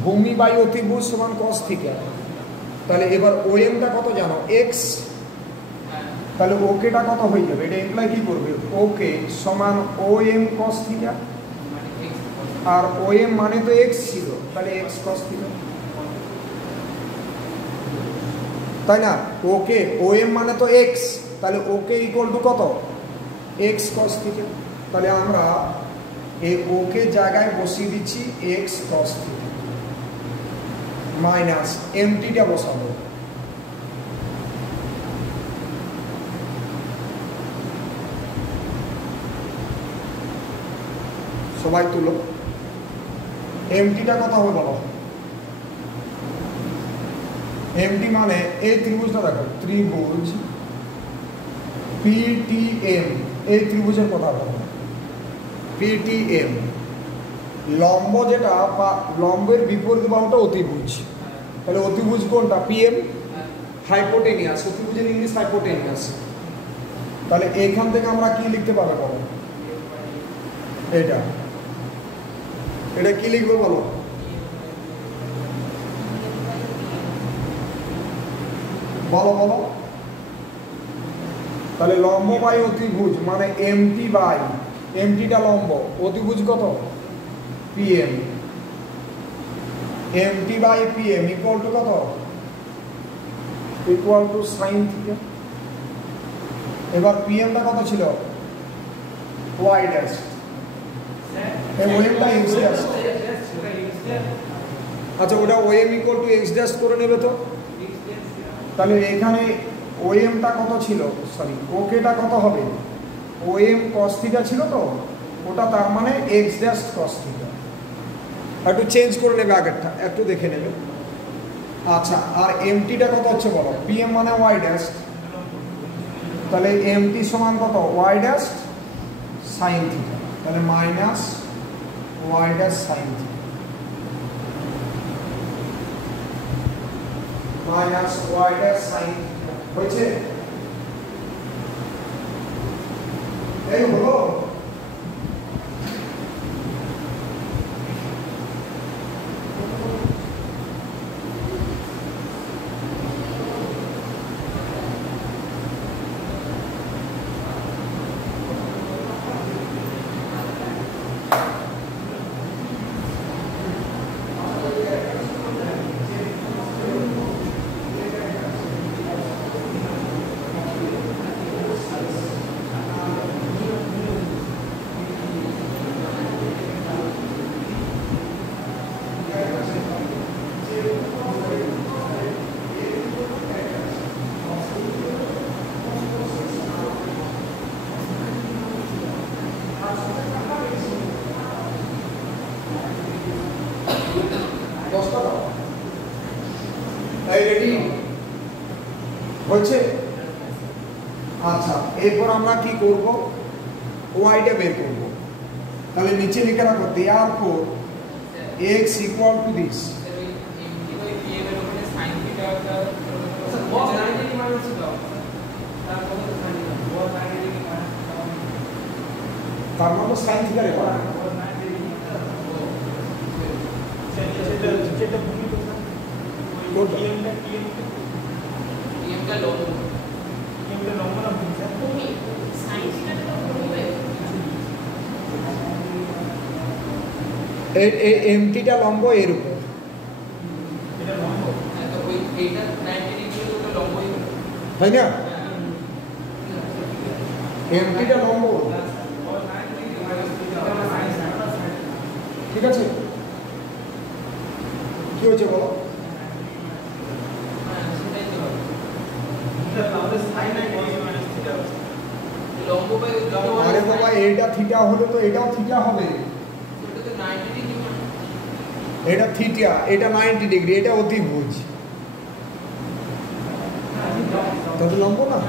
ভূমি বাই অতিভুজ সমান কস থিটা, তাহলে এবার OM টা কত জানো x, তাহলে OK টা কত হয়ে যাবে, এটা এমপ্লাই কি করবে, OK সমান OM cos থিটা, আর OM মানে তো x ছিল, তাহলে x cos থিটা, তাই না, OK OM মানে তো x, তাহলে OK ইকুয়াল টু কত, x cos থিটা। তাহলে আমরা এই OK জায়গায় বসিয়ে দিচ্ছি x cos থিটা মাইনাস এমটিটা বসাবো, সবাই তুলো, এমটিটা কত হবে বলো, এমটি মানে এই ত্রিভুজটা দেখো, ত্রিভুজ PTM, এই ত্রিভুজের কথা বলো, PTM লম্ব যেটা লম্বের বিপরীত বাহুটা অতিভুজ, তাহলে অতিভুজ কোনটা, PM, হাইপোটেনিয়াস, অতিভুজের ইংলিশ হাইপোটেনিয়াস। তাহলে এইখান থেকে আমরা কি লিখতে পারবো বলো, এটা এটা কি লিখবো বলো, বলো বলো, তাহলে লম্ব বাই অতিভুজ মানে এমটি বাই, এমটিটা লম্ব, অতিভুজ কত PM, MT by PM equal to কত, ইকুয়াল টু সাইন থিটা। এবার PM টা কত ছিল, y ড্যাশ, এই ওএমটা x ড্যাশ, আচ্ছা ওটা OM equal to x dash করে নেবে তো, তাহলে এখানে OM-টা কত ছিল, সরি OK-টা কত হবে, OM cos থিটা ছিল তো, ওটা তার মানে x ড্যাশ cos থিটা, একটু চেঞ্জ করে নেবে আগেরটা, একটু দেখে নেবে। আচ্ছা আর এমটিটা কত হচ্ছে বলো, PM মানে y ড্যাশ, তাহলে এমটি সমান কত, y ড্যাশ সাইন থিটা, তাহলে minus y dash sine theta, minus y dash sine theta হয়েছে, এই হলো। রেডি হয়েছে, আচ্ছা এরপর আমরা কি করব, ওয়াইটা বের করব, তাহলে নিচে লিখে রাখো therefore x equal to this, তার মানে সাইন থিটা রে করা, এমটিটা লম্ব এর উপর, তাই না, এমটিটা লম্ব, ঠিক আছে, কি হয়েছে বলো, আরে বাবা এটা থিটা হলে তো এটাও থিটা হবে, এটা থিটা, এটা 90 ডিগ্রি, এটা অতিভুজ, তত লম্ব না,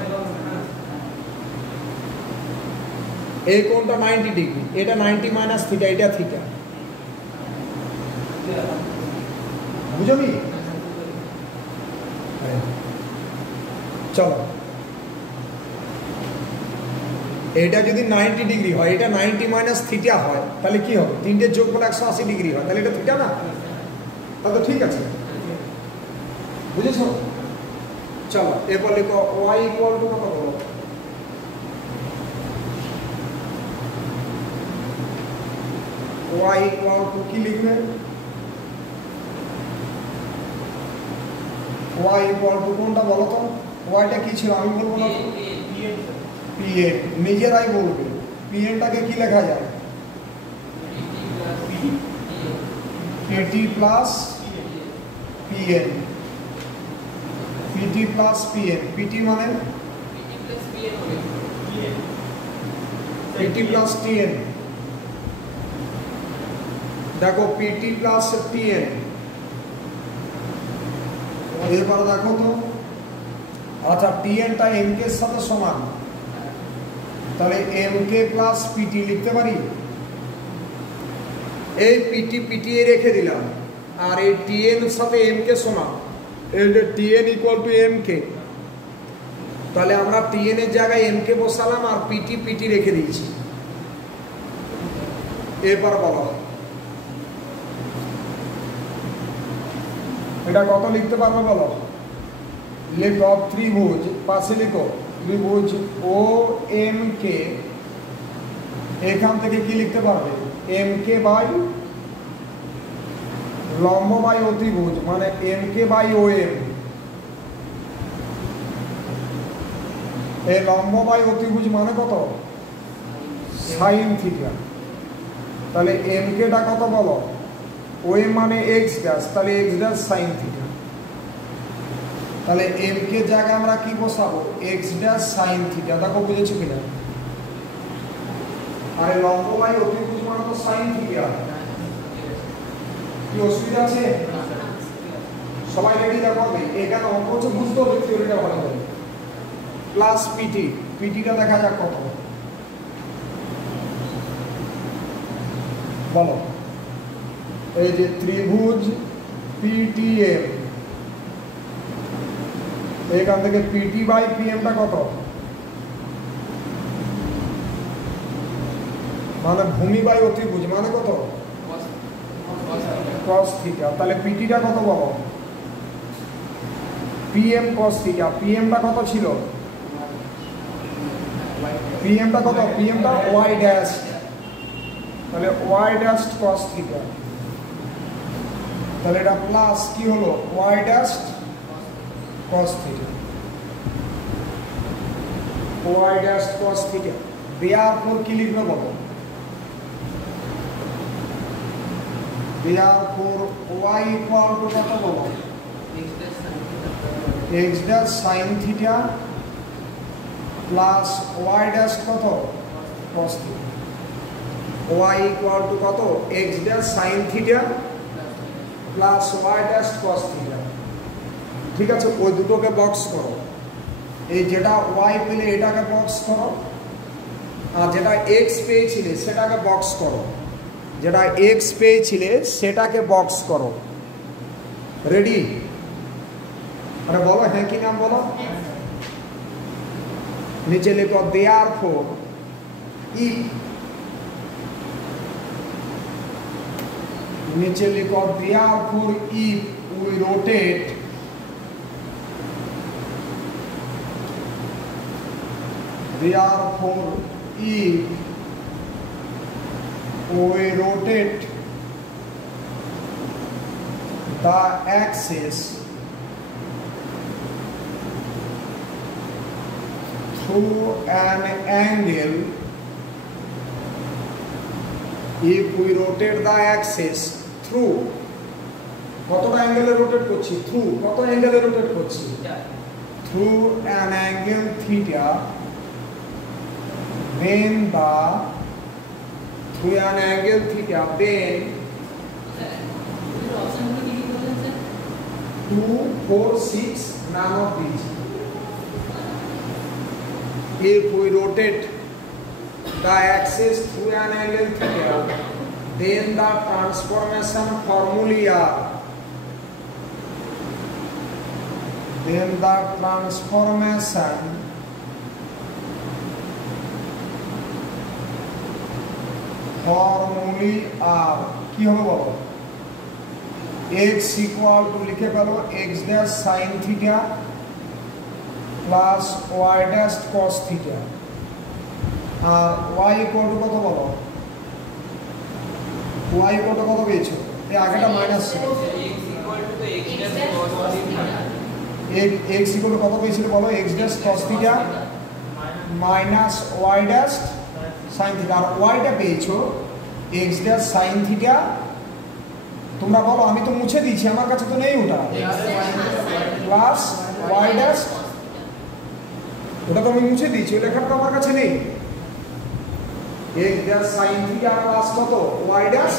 এই কোণটা 90 ডিগ্রি, এটা 90 মাইনাস থিটা, এটা থিটা, বুঝলি, চলো এটা যদি 90 ডিগ্রি হয়, এটা 90 মাইনাস থিটা হয়, তাহলে কি হবে, তিনটের যোগফল 180 ডিগ্রি হয়, তাহলে এটা থিটা না, তাহলে ঠিক আছে, বুঝেছো। चलो এবার লিখো y ইকুয়াল টু কত বলো y ইকুয়াল টু কি লিখবে y ইকুয়াল টু কোনটা বলো তো y টা কি ছিল আমি বলবো না pn নিজেরাই বলবে pn টাকে কি লেখা যায় pt plus pn pt plus pn pt মানে pt প্লাস tn দেখো pt প্লাস tn এবার দেখো তো আচ্ছা tn টা m কে সাথে সমান তাহলে mk প্লাস pt লিখতে পারি এই pt এ রেখে দিলাম আর এই tn এর সাথে m কে সমান এই যে tn ইকুয়াল টু mk তাহলে আমরা tn এর জায়গায় m কে বসালাম আর pt রেখে দিয়েছি এবার বলো এটা কত লিখতে পারবে বলো লিখো ত্রিভুজ পাশে লিখো ত্রিভুজ ও এম কে এখান থেকে কি লিখতে পারবে এম কে বাই লম্ব বাই অতিভুজ মানে M K by O M এই লম্ব বাই অতিভুজ মানে কত সাইন থিটা তাহলে এম কে টা কত বলো ও এম মানে এক্স ড্যাশ তাহলে এক্স ড্যাশ সাইন থিটা তাহলে এম কে জায়গায় আমরা কি বসাবো এক্স ড্যাশ সাইন থিটা দেখো বুঝেছো কিনা আরে লম্ব বাই অতিভুজ মানে তো সাইন থিটা কি অসুবিধা আছে সবাই রেডি দেখো ভাই এখানে অঙ্ক হচ্ছে বুঝতে হবে থিওরিটা ভালো করে প্লাস পিটিটা দেখা যাক কত বলো এই যে ত্রিভুজ পিটিএম এখান থেকে পিটি বাই পিএম টা কত মানে ভূমি বাই অতিভুজ মানে কত cos থিটা তাহলে পিটি টা কত বলো পিএম cos থিটা পিএম টা কত ছিল পিএম টা কত পিএম টা y ড্যাশ তাহলে y ড্যাশ cos থিটা তাহলে এটা প্লাস কি হলো y dash cos theta y dash cos theta therefore কি লিখবে বলো therefore y ইকুয়াল টু কত বলো x dash sin theta plus y dash কত cos theta y equal to কত x dash sin theta plus y dash cos theta ঠিক আছে ওই দুটোকে বক্স করো এই যেটা y পেলে এটাকে বক্স করো আর যেটা x পেয়েছিলে সেটাকে বক্স করো যেটা x পেয়েছিলে সেটাকে বক্স করো রেডি আরে বলো হ্যাঁ কি নাম বলো নিচে লিখো therefore if नीचे लिखो therefore if we rotate therefore if we rotate the axis through an angle if we rotate the axis through কতটা অ্যাঙ্গেলে রোটেট করছি through কত অ্যাঙ্গেলে রোটেট করছি through an angle theta then the through an angle theta then 2 4 6 none of these if we rotate the axis through an angle theta then the transformation formulae are then the transformation formulae are কি হবে বলো x equal to লিখে ফেলো x dash sin theta plus Y dash cos theta, আর Y equal to কত বলো, Y equal to কত পেয়েছো? এই আগেটা মাইনাস ছিল, এক্স ইকুয়াল টু কত পেয়েছিল বলো, X dash cos theta minus Y dash sine theta, আর ওয়াইটা পেয়েছো এক্স ড্যাশ সাইন থিটা। তোমরা বলো, আমি তো মুছে দিয়েছি, আমার কাছে তো নেই ওটা, প্লাস ওয়াই ড্যাশ, ওটা তো আমি মুছে দিয়েছি, ওই লেখাটা তো আমার কাছে নেই। X dash sine theta plus কত, ওয়াই ড্যাশ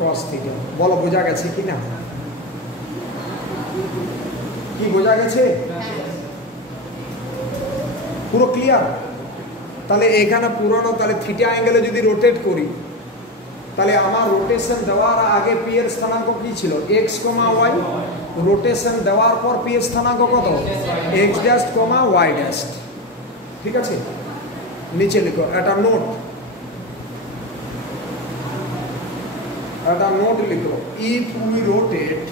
কস থিটা। বলো বোঝা গেছে কি না? কি বোঝা গেছে? পুরো ক্লিয়ার? তাহলে এখানে পুরনো, তাহলে থিটা অ্যাঙ্গেলে যদি রোটেট করি, তাহলে আমার রোটেশন দেওয়ার আগে পি এর স্থানাঙ্ক কি ছিল, এক্স কমা ওয়াই, রোটেশন দেওয়ার পর পি এর স্থানাঙ্ক কত, এক্স ড্যাশ কমা ওয়াই ড্যাশ। ঠিক আছে, নিচে লিখো একটা নোট, একটা নোট লিখো, ইফ উই রোটেট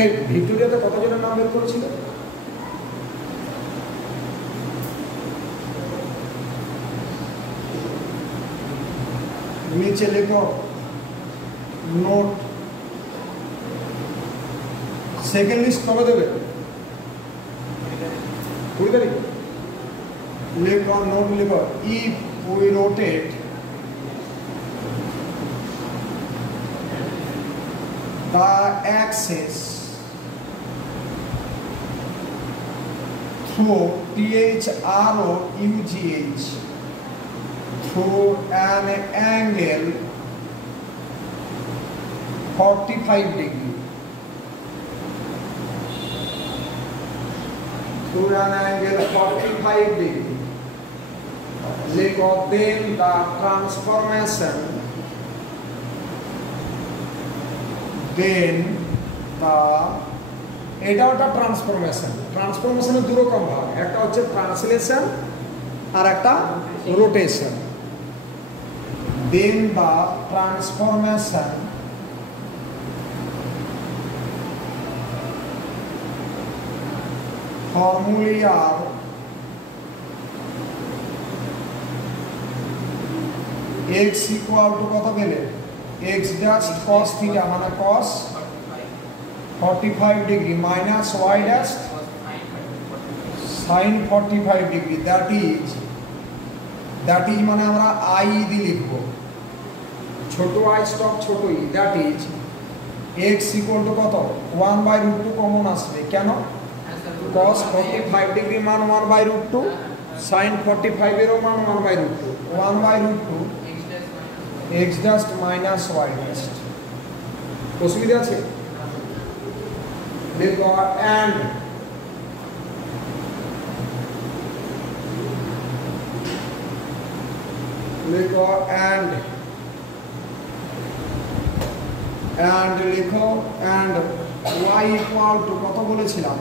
এই ভিক্টোরিয়াতে কতজনের নাম বের করেছিল? নিচে লেখো নোট, সেকেন্ড লিস্ট কবে দেবে? 20 তারিখ। লেখো নোট, লেখো if we rotate the axis through THROUGH through an angle 45 degree, through an angle 45 degree, then the transformation, then the, এটা একটা ট্রান্সফরমেশন, ট্রান্সফরমেশনের দুই রকম ভাগ, একটা হচ্ছে ট্রান্সলেশন আর একটা রোটেশন। দেন দ্য ট্রান্সফরমেশন ফর্মুলার x ইকুয়াল টু কত পেলে, x ড্যাশ cos থিটা মানে cos 45 degree minus y dash sin 45 degree, that is মানে আমরা i দিয়ে লিখব, ছোট i স্টপ ছোট ই, that is x equal to কত, 1/√2 কমন আসবে, কেন, cos 45 ডিগ্রি মান 1/√2, sin 45 এরও মান 1/√2, 1/√2 x dash minus y dash. অসুবিধা আছে? দেখো and লিখো and লিখো and y ইকুয়াল টু কত বলেছিলাম,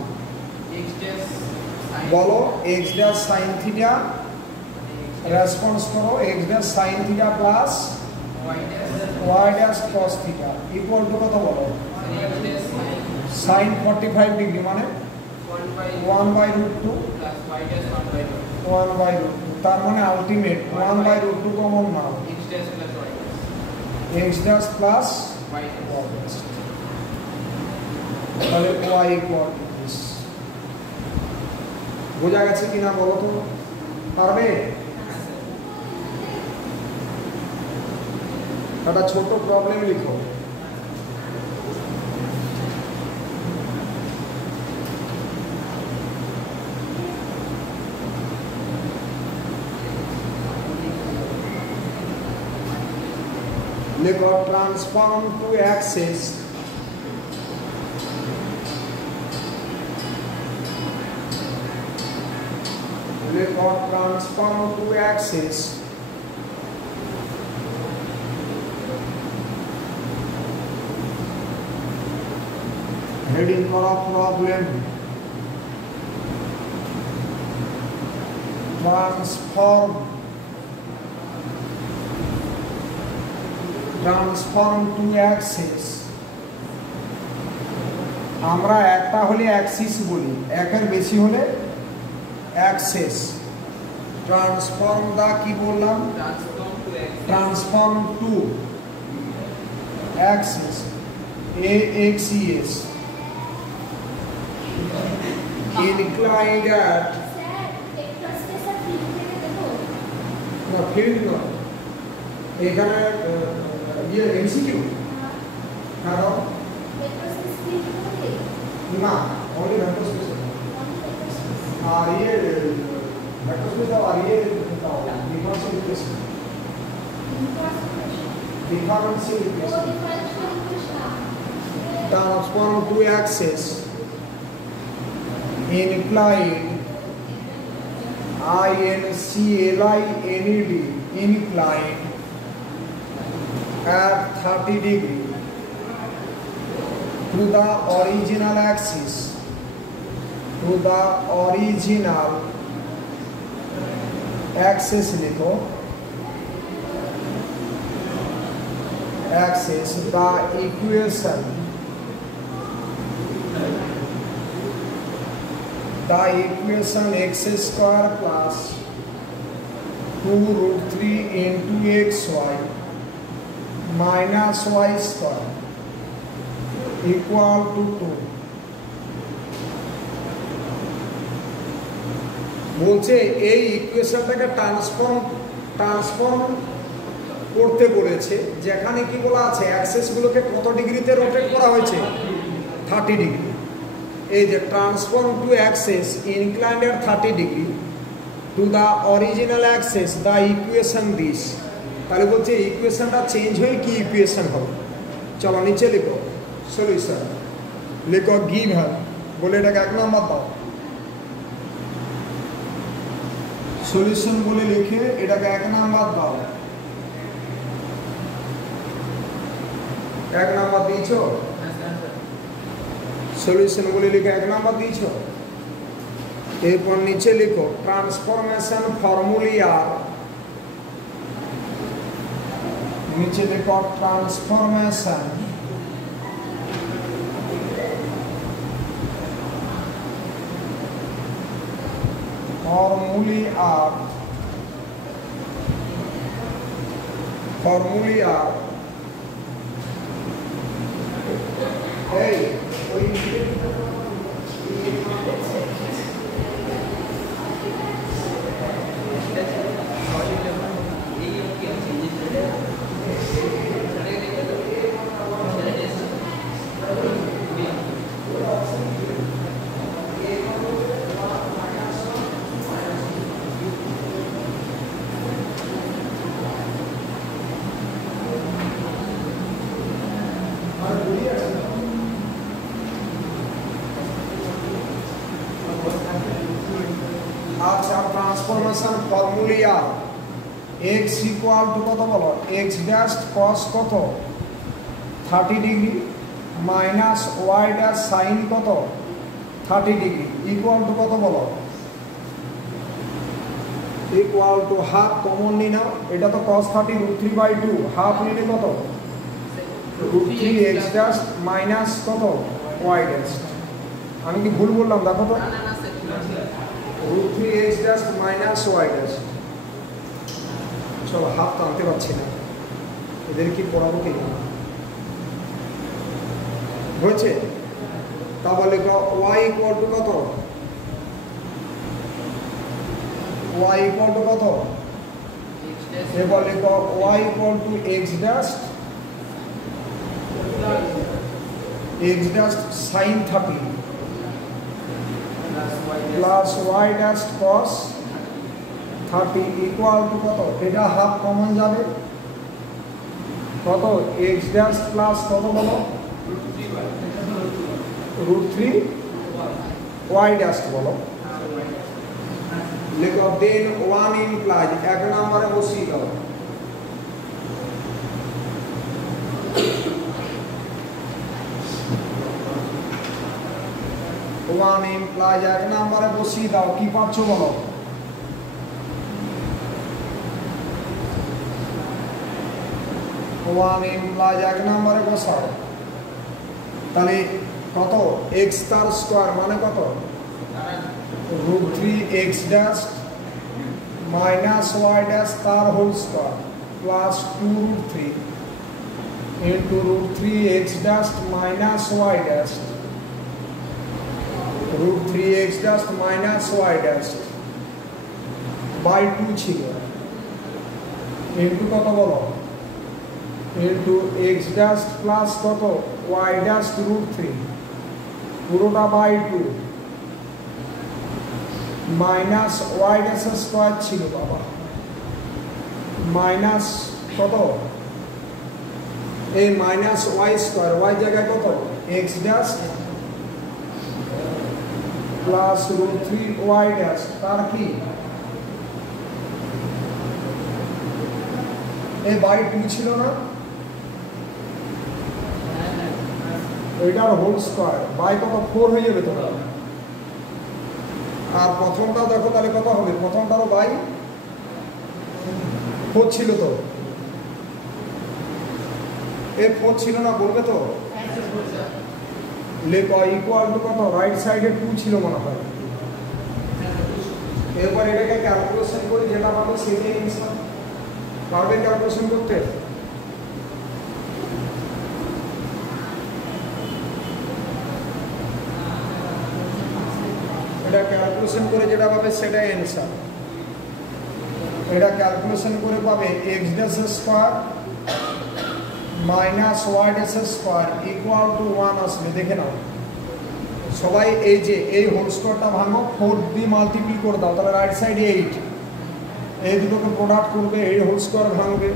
বলো x dash sin theta, response করো, x dash sin theta plus y dash cos theta equal to কত বলো, sin 45 ডিগ্রি মানে 1/√2 1/√2, তার মানে আলটিমেট 1/√2 কমন নাও, x dash plus y dash, তাহলে y ইকুয়াল টু দিস। বোঝা গেছে কিনা বলো তো? পারবে? একটা ছোট প্রবলেম লিখো, লেখো ট্রান্সফর্ম টু অ্যাক্সিস হেডিং করা problem, transform transform to axis, আমরা একটা হলে অ্যাক্সিস বলি, একের বেশি হলে অ্যাক্সিস। ট্রান্সফর্ম দা কি বললাম, transform to axis, AXES, inclined at না ফিল্ড নয় এখানে ইয়ে এমসিকিউ হ্যাঁ না only vector space আর ইয়ে vector space আর ইয়ে differential equation transform to axis inclined INCLINED inclined at 30 degree to the original axis, to the original axis लिखो, axis, the equation x square plus 2√3 into xy minus y square equal to 2 বলছে এই ইকুয়েশনটাকে transform করতে বলেছে, যেখানে কি বলা আছে Axis গুলোকে কত ডিগ্রিতে রোটেট করা হয়েছে 30 ডিগ্রি। এই যে transform to axis inclined at 30 degree to the original axis the equation this, তাহলে বলছে ইকুয়েশনটা চেঞ্জ হয়ে কি ইকুয়েশন হবে। চলো নিচে লিখো সলিউশন, লিখো গিভেন বলে এটাকে 1 নম্বর দাও, সলিউশন বলে লিখে এটাকে 1 নম্বর দাও। 1 নম্বর দিয়েছো, সলিউশন বলে লিখে 1 নম্বর দিয়েছো। এরপর নিচে লিখো ট্রান্সফরমেশন ফর্মুলা, নিচে লিখো ট্রান্সফরমেশন ফর্মুলা এই ওই আচ্ছা transformation formula x equal to কত বলো, x ড্যাশ cos কত 30 degree minus y dash sin কত 30 ডিগ্রি ইকুয়াল টু কত বলো, ইকুয়াল টু হাফ কমন নি নাও, এটা তো cos 30 √3/2 হাফ নিলে কত √3 x ড্যাশ মাইনাস কত y ড্যাশ, আমি কি ভুল বললাম দেখো তো, √3 x dash minus y dash. চলো হাফ টানতে পারছি না, এদের কি পড়াবো কি হয়েছে, তাহলে y ইকুয়াল টু কত, y ইকুয়াল টু কত, এবার লিখো y equal to x dash sin 30 plus y dash cos 30 equal to কত, এটা হাফ কমন যাবে কত x ড্যাশ প্লাস কত বলো √3 y ড্যাশ বলো, লিখো দেন 1 ইমপ্লাইজ 1 নম্বরে বসিয়ে দাও, ওয়ান ইমপ্লাইজ 1 নম্বরে বসিয়ে দাও, কি পাচ্ছ বলো, 1 ইমপ্লাইজ এক নম্বরে বসাও, তাহলে কত এক্স তার স্কোয়ার মানে কত √3 x dash minus Y dash তার whole square plus 2√3 into √3 x dash minus Y dash √3 x dash minus Y dash by 2 ছিল ইন্টু কত বলো ইন্টু x ড্যাশ প্লাস কত y ড্যাশ √3 পুরোটা by 2 minus y dash square ছিল বাবা minus কত এই মাইনাস y স্কোয়ার y জায়গায় কত x dash plus √3 y dash তার কি এই বাই 2 ছিল না এটার হোল স্কোয়ার বাই কত 4 হয়ে যাবে তোমরা আর প্রথমটা দেখো তাহলে কত হবে প্রথমটারও বাই 4 ছিল তো এ 4 ছিল না বলবে তো লেখো ইকুয়াল টু কত রাইট সাইডে 2 ছিল মনে হয় এরপর এটাকে ক্যালকুলেশন করে যেটা পাবো সেটাই অ্যানসার পারবে ক্যালকুলেশন করতে এটা ক্যালকুলেশন করে যেটা পাবে সেটাই অ্যানসার এটা ক্যালকুলেশন করে পাবে x dash square minus y dash square equal two 1 আসবে দেখে নাও সবাই এই যে এই হোল স্কয়ারটা ভাঙো 4 দিয়ে মাল্টিপ্লাই করে দাও তাহলে রাইট সাইডে 8 এই দুটোকে প্রোডাক্ট করবে এই হোল স্কয়ার ভাঙবে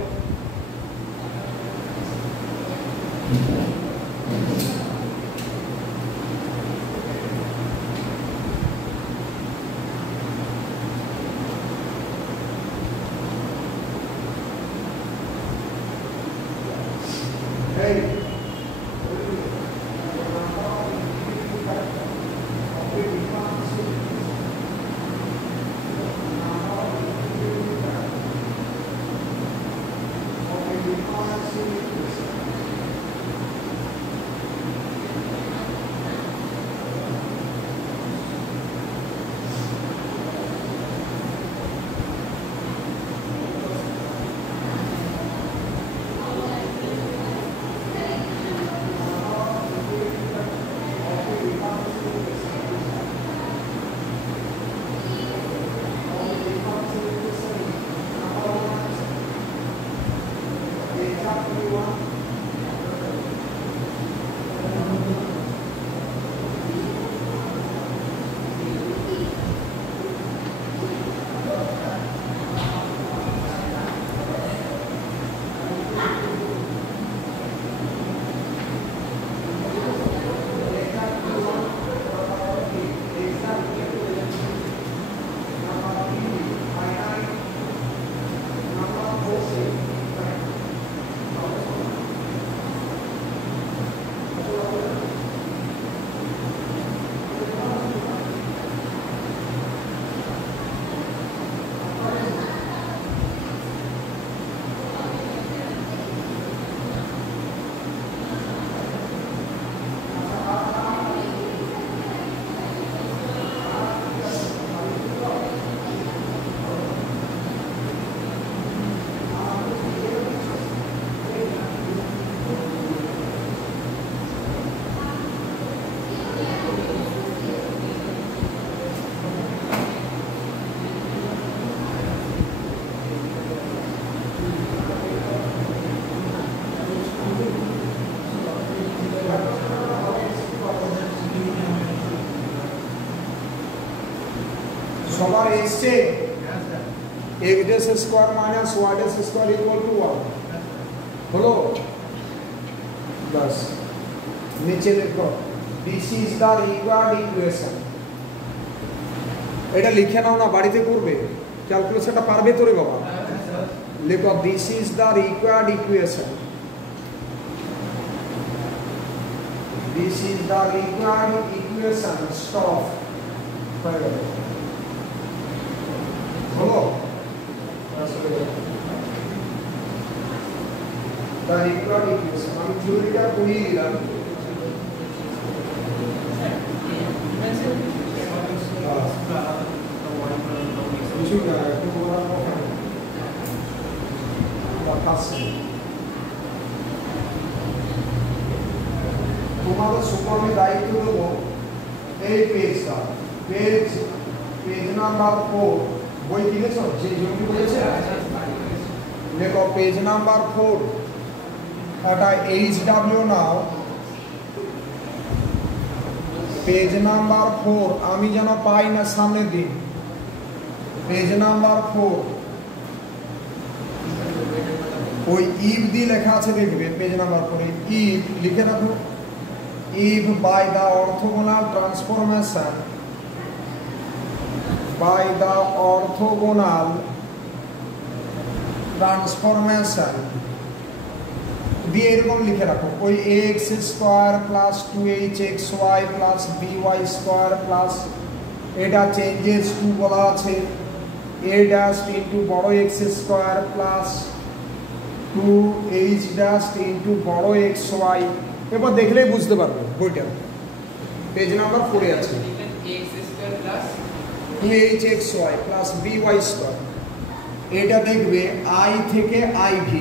সবার এসছে x dash square minus y dash square equal two 1 হলো বাস নিচে লিখো this is the required equation এটা লিখে নাও না বাড়িতে করবে ক্যালকুলেশনটা পারবে তো রে বাবা লিখো this is the required equation this is the required equation stop হয়ে গেল হলো ইকুয়াল ইকুয়েশন আমি থিওরিটা পড়িয়ে দিলাম তোমাদের সুপার আমি দায়িত্ব দেবো এই পেজটা পেজ নাম্বার 4 বই কিনেছো যে জমি বলেছে দেখো পেজ নাম্বার 4 এটা HW নাও পেজ নাম্বার 4 আমি যেন পাই না সামনের দিন পেজ নাম্বার 4 ওই ইফ দিয়ে লেখা আছে দেখবে পেজ নাম্বার 4 ইফ লিখে রাখো if by the orthogonal transformation দিয়ে এরকম লিখে রাখো ওই ax square plus 2hxy plus by square plus এটা চেঞ্জেস টু বলা আছে a ড্যাশ ইনটু বড় x square plus 2h dash into বড় xy এবার দেখলেই বুঝতে পারবে বইটা পেজ নাম্বার 4 এ আছে x square plus 2hxy plus by square এটা দেখবে i থেকে iv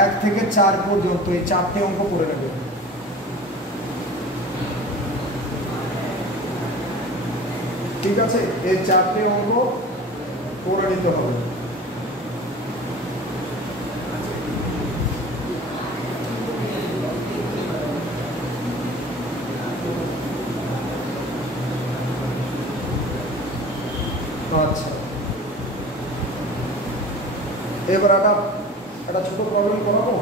1 থেকে 4 পর্যন্ত এই চারটে অঙ্ক করে নেবে ঠিক আছে এই চারটে অঙ্ক করে নিতে হবে আচ্ছা এবার একটা ছোট প্রবলেম করাবো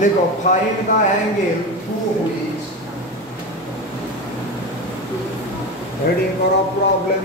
লিখো find the angle to which heading করা প্রবলেম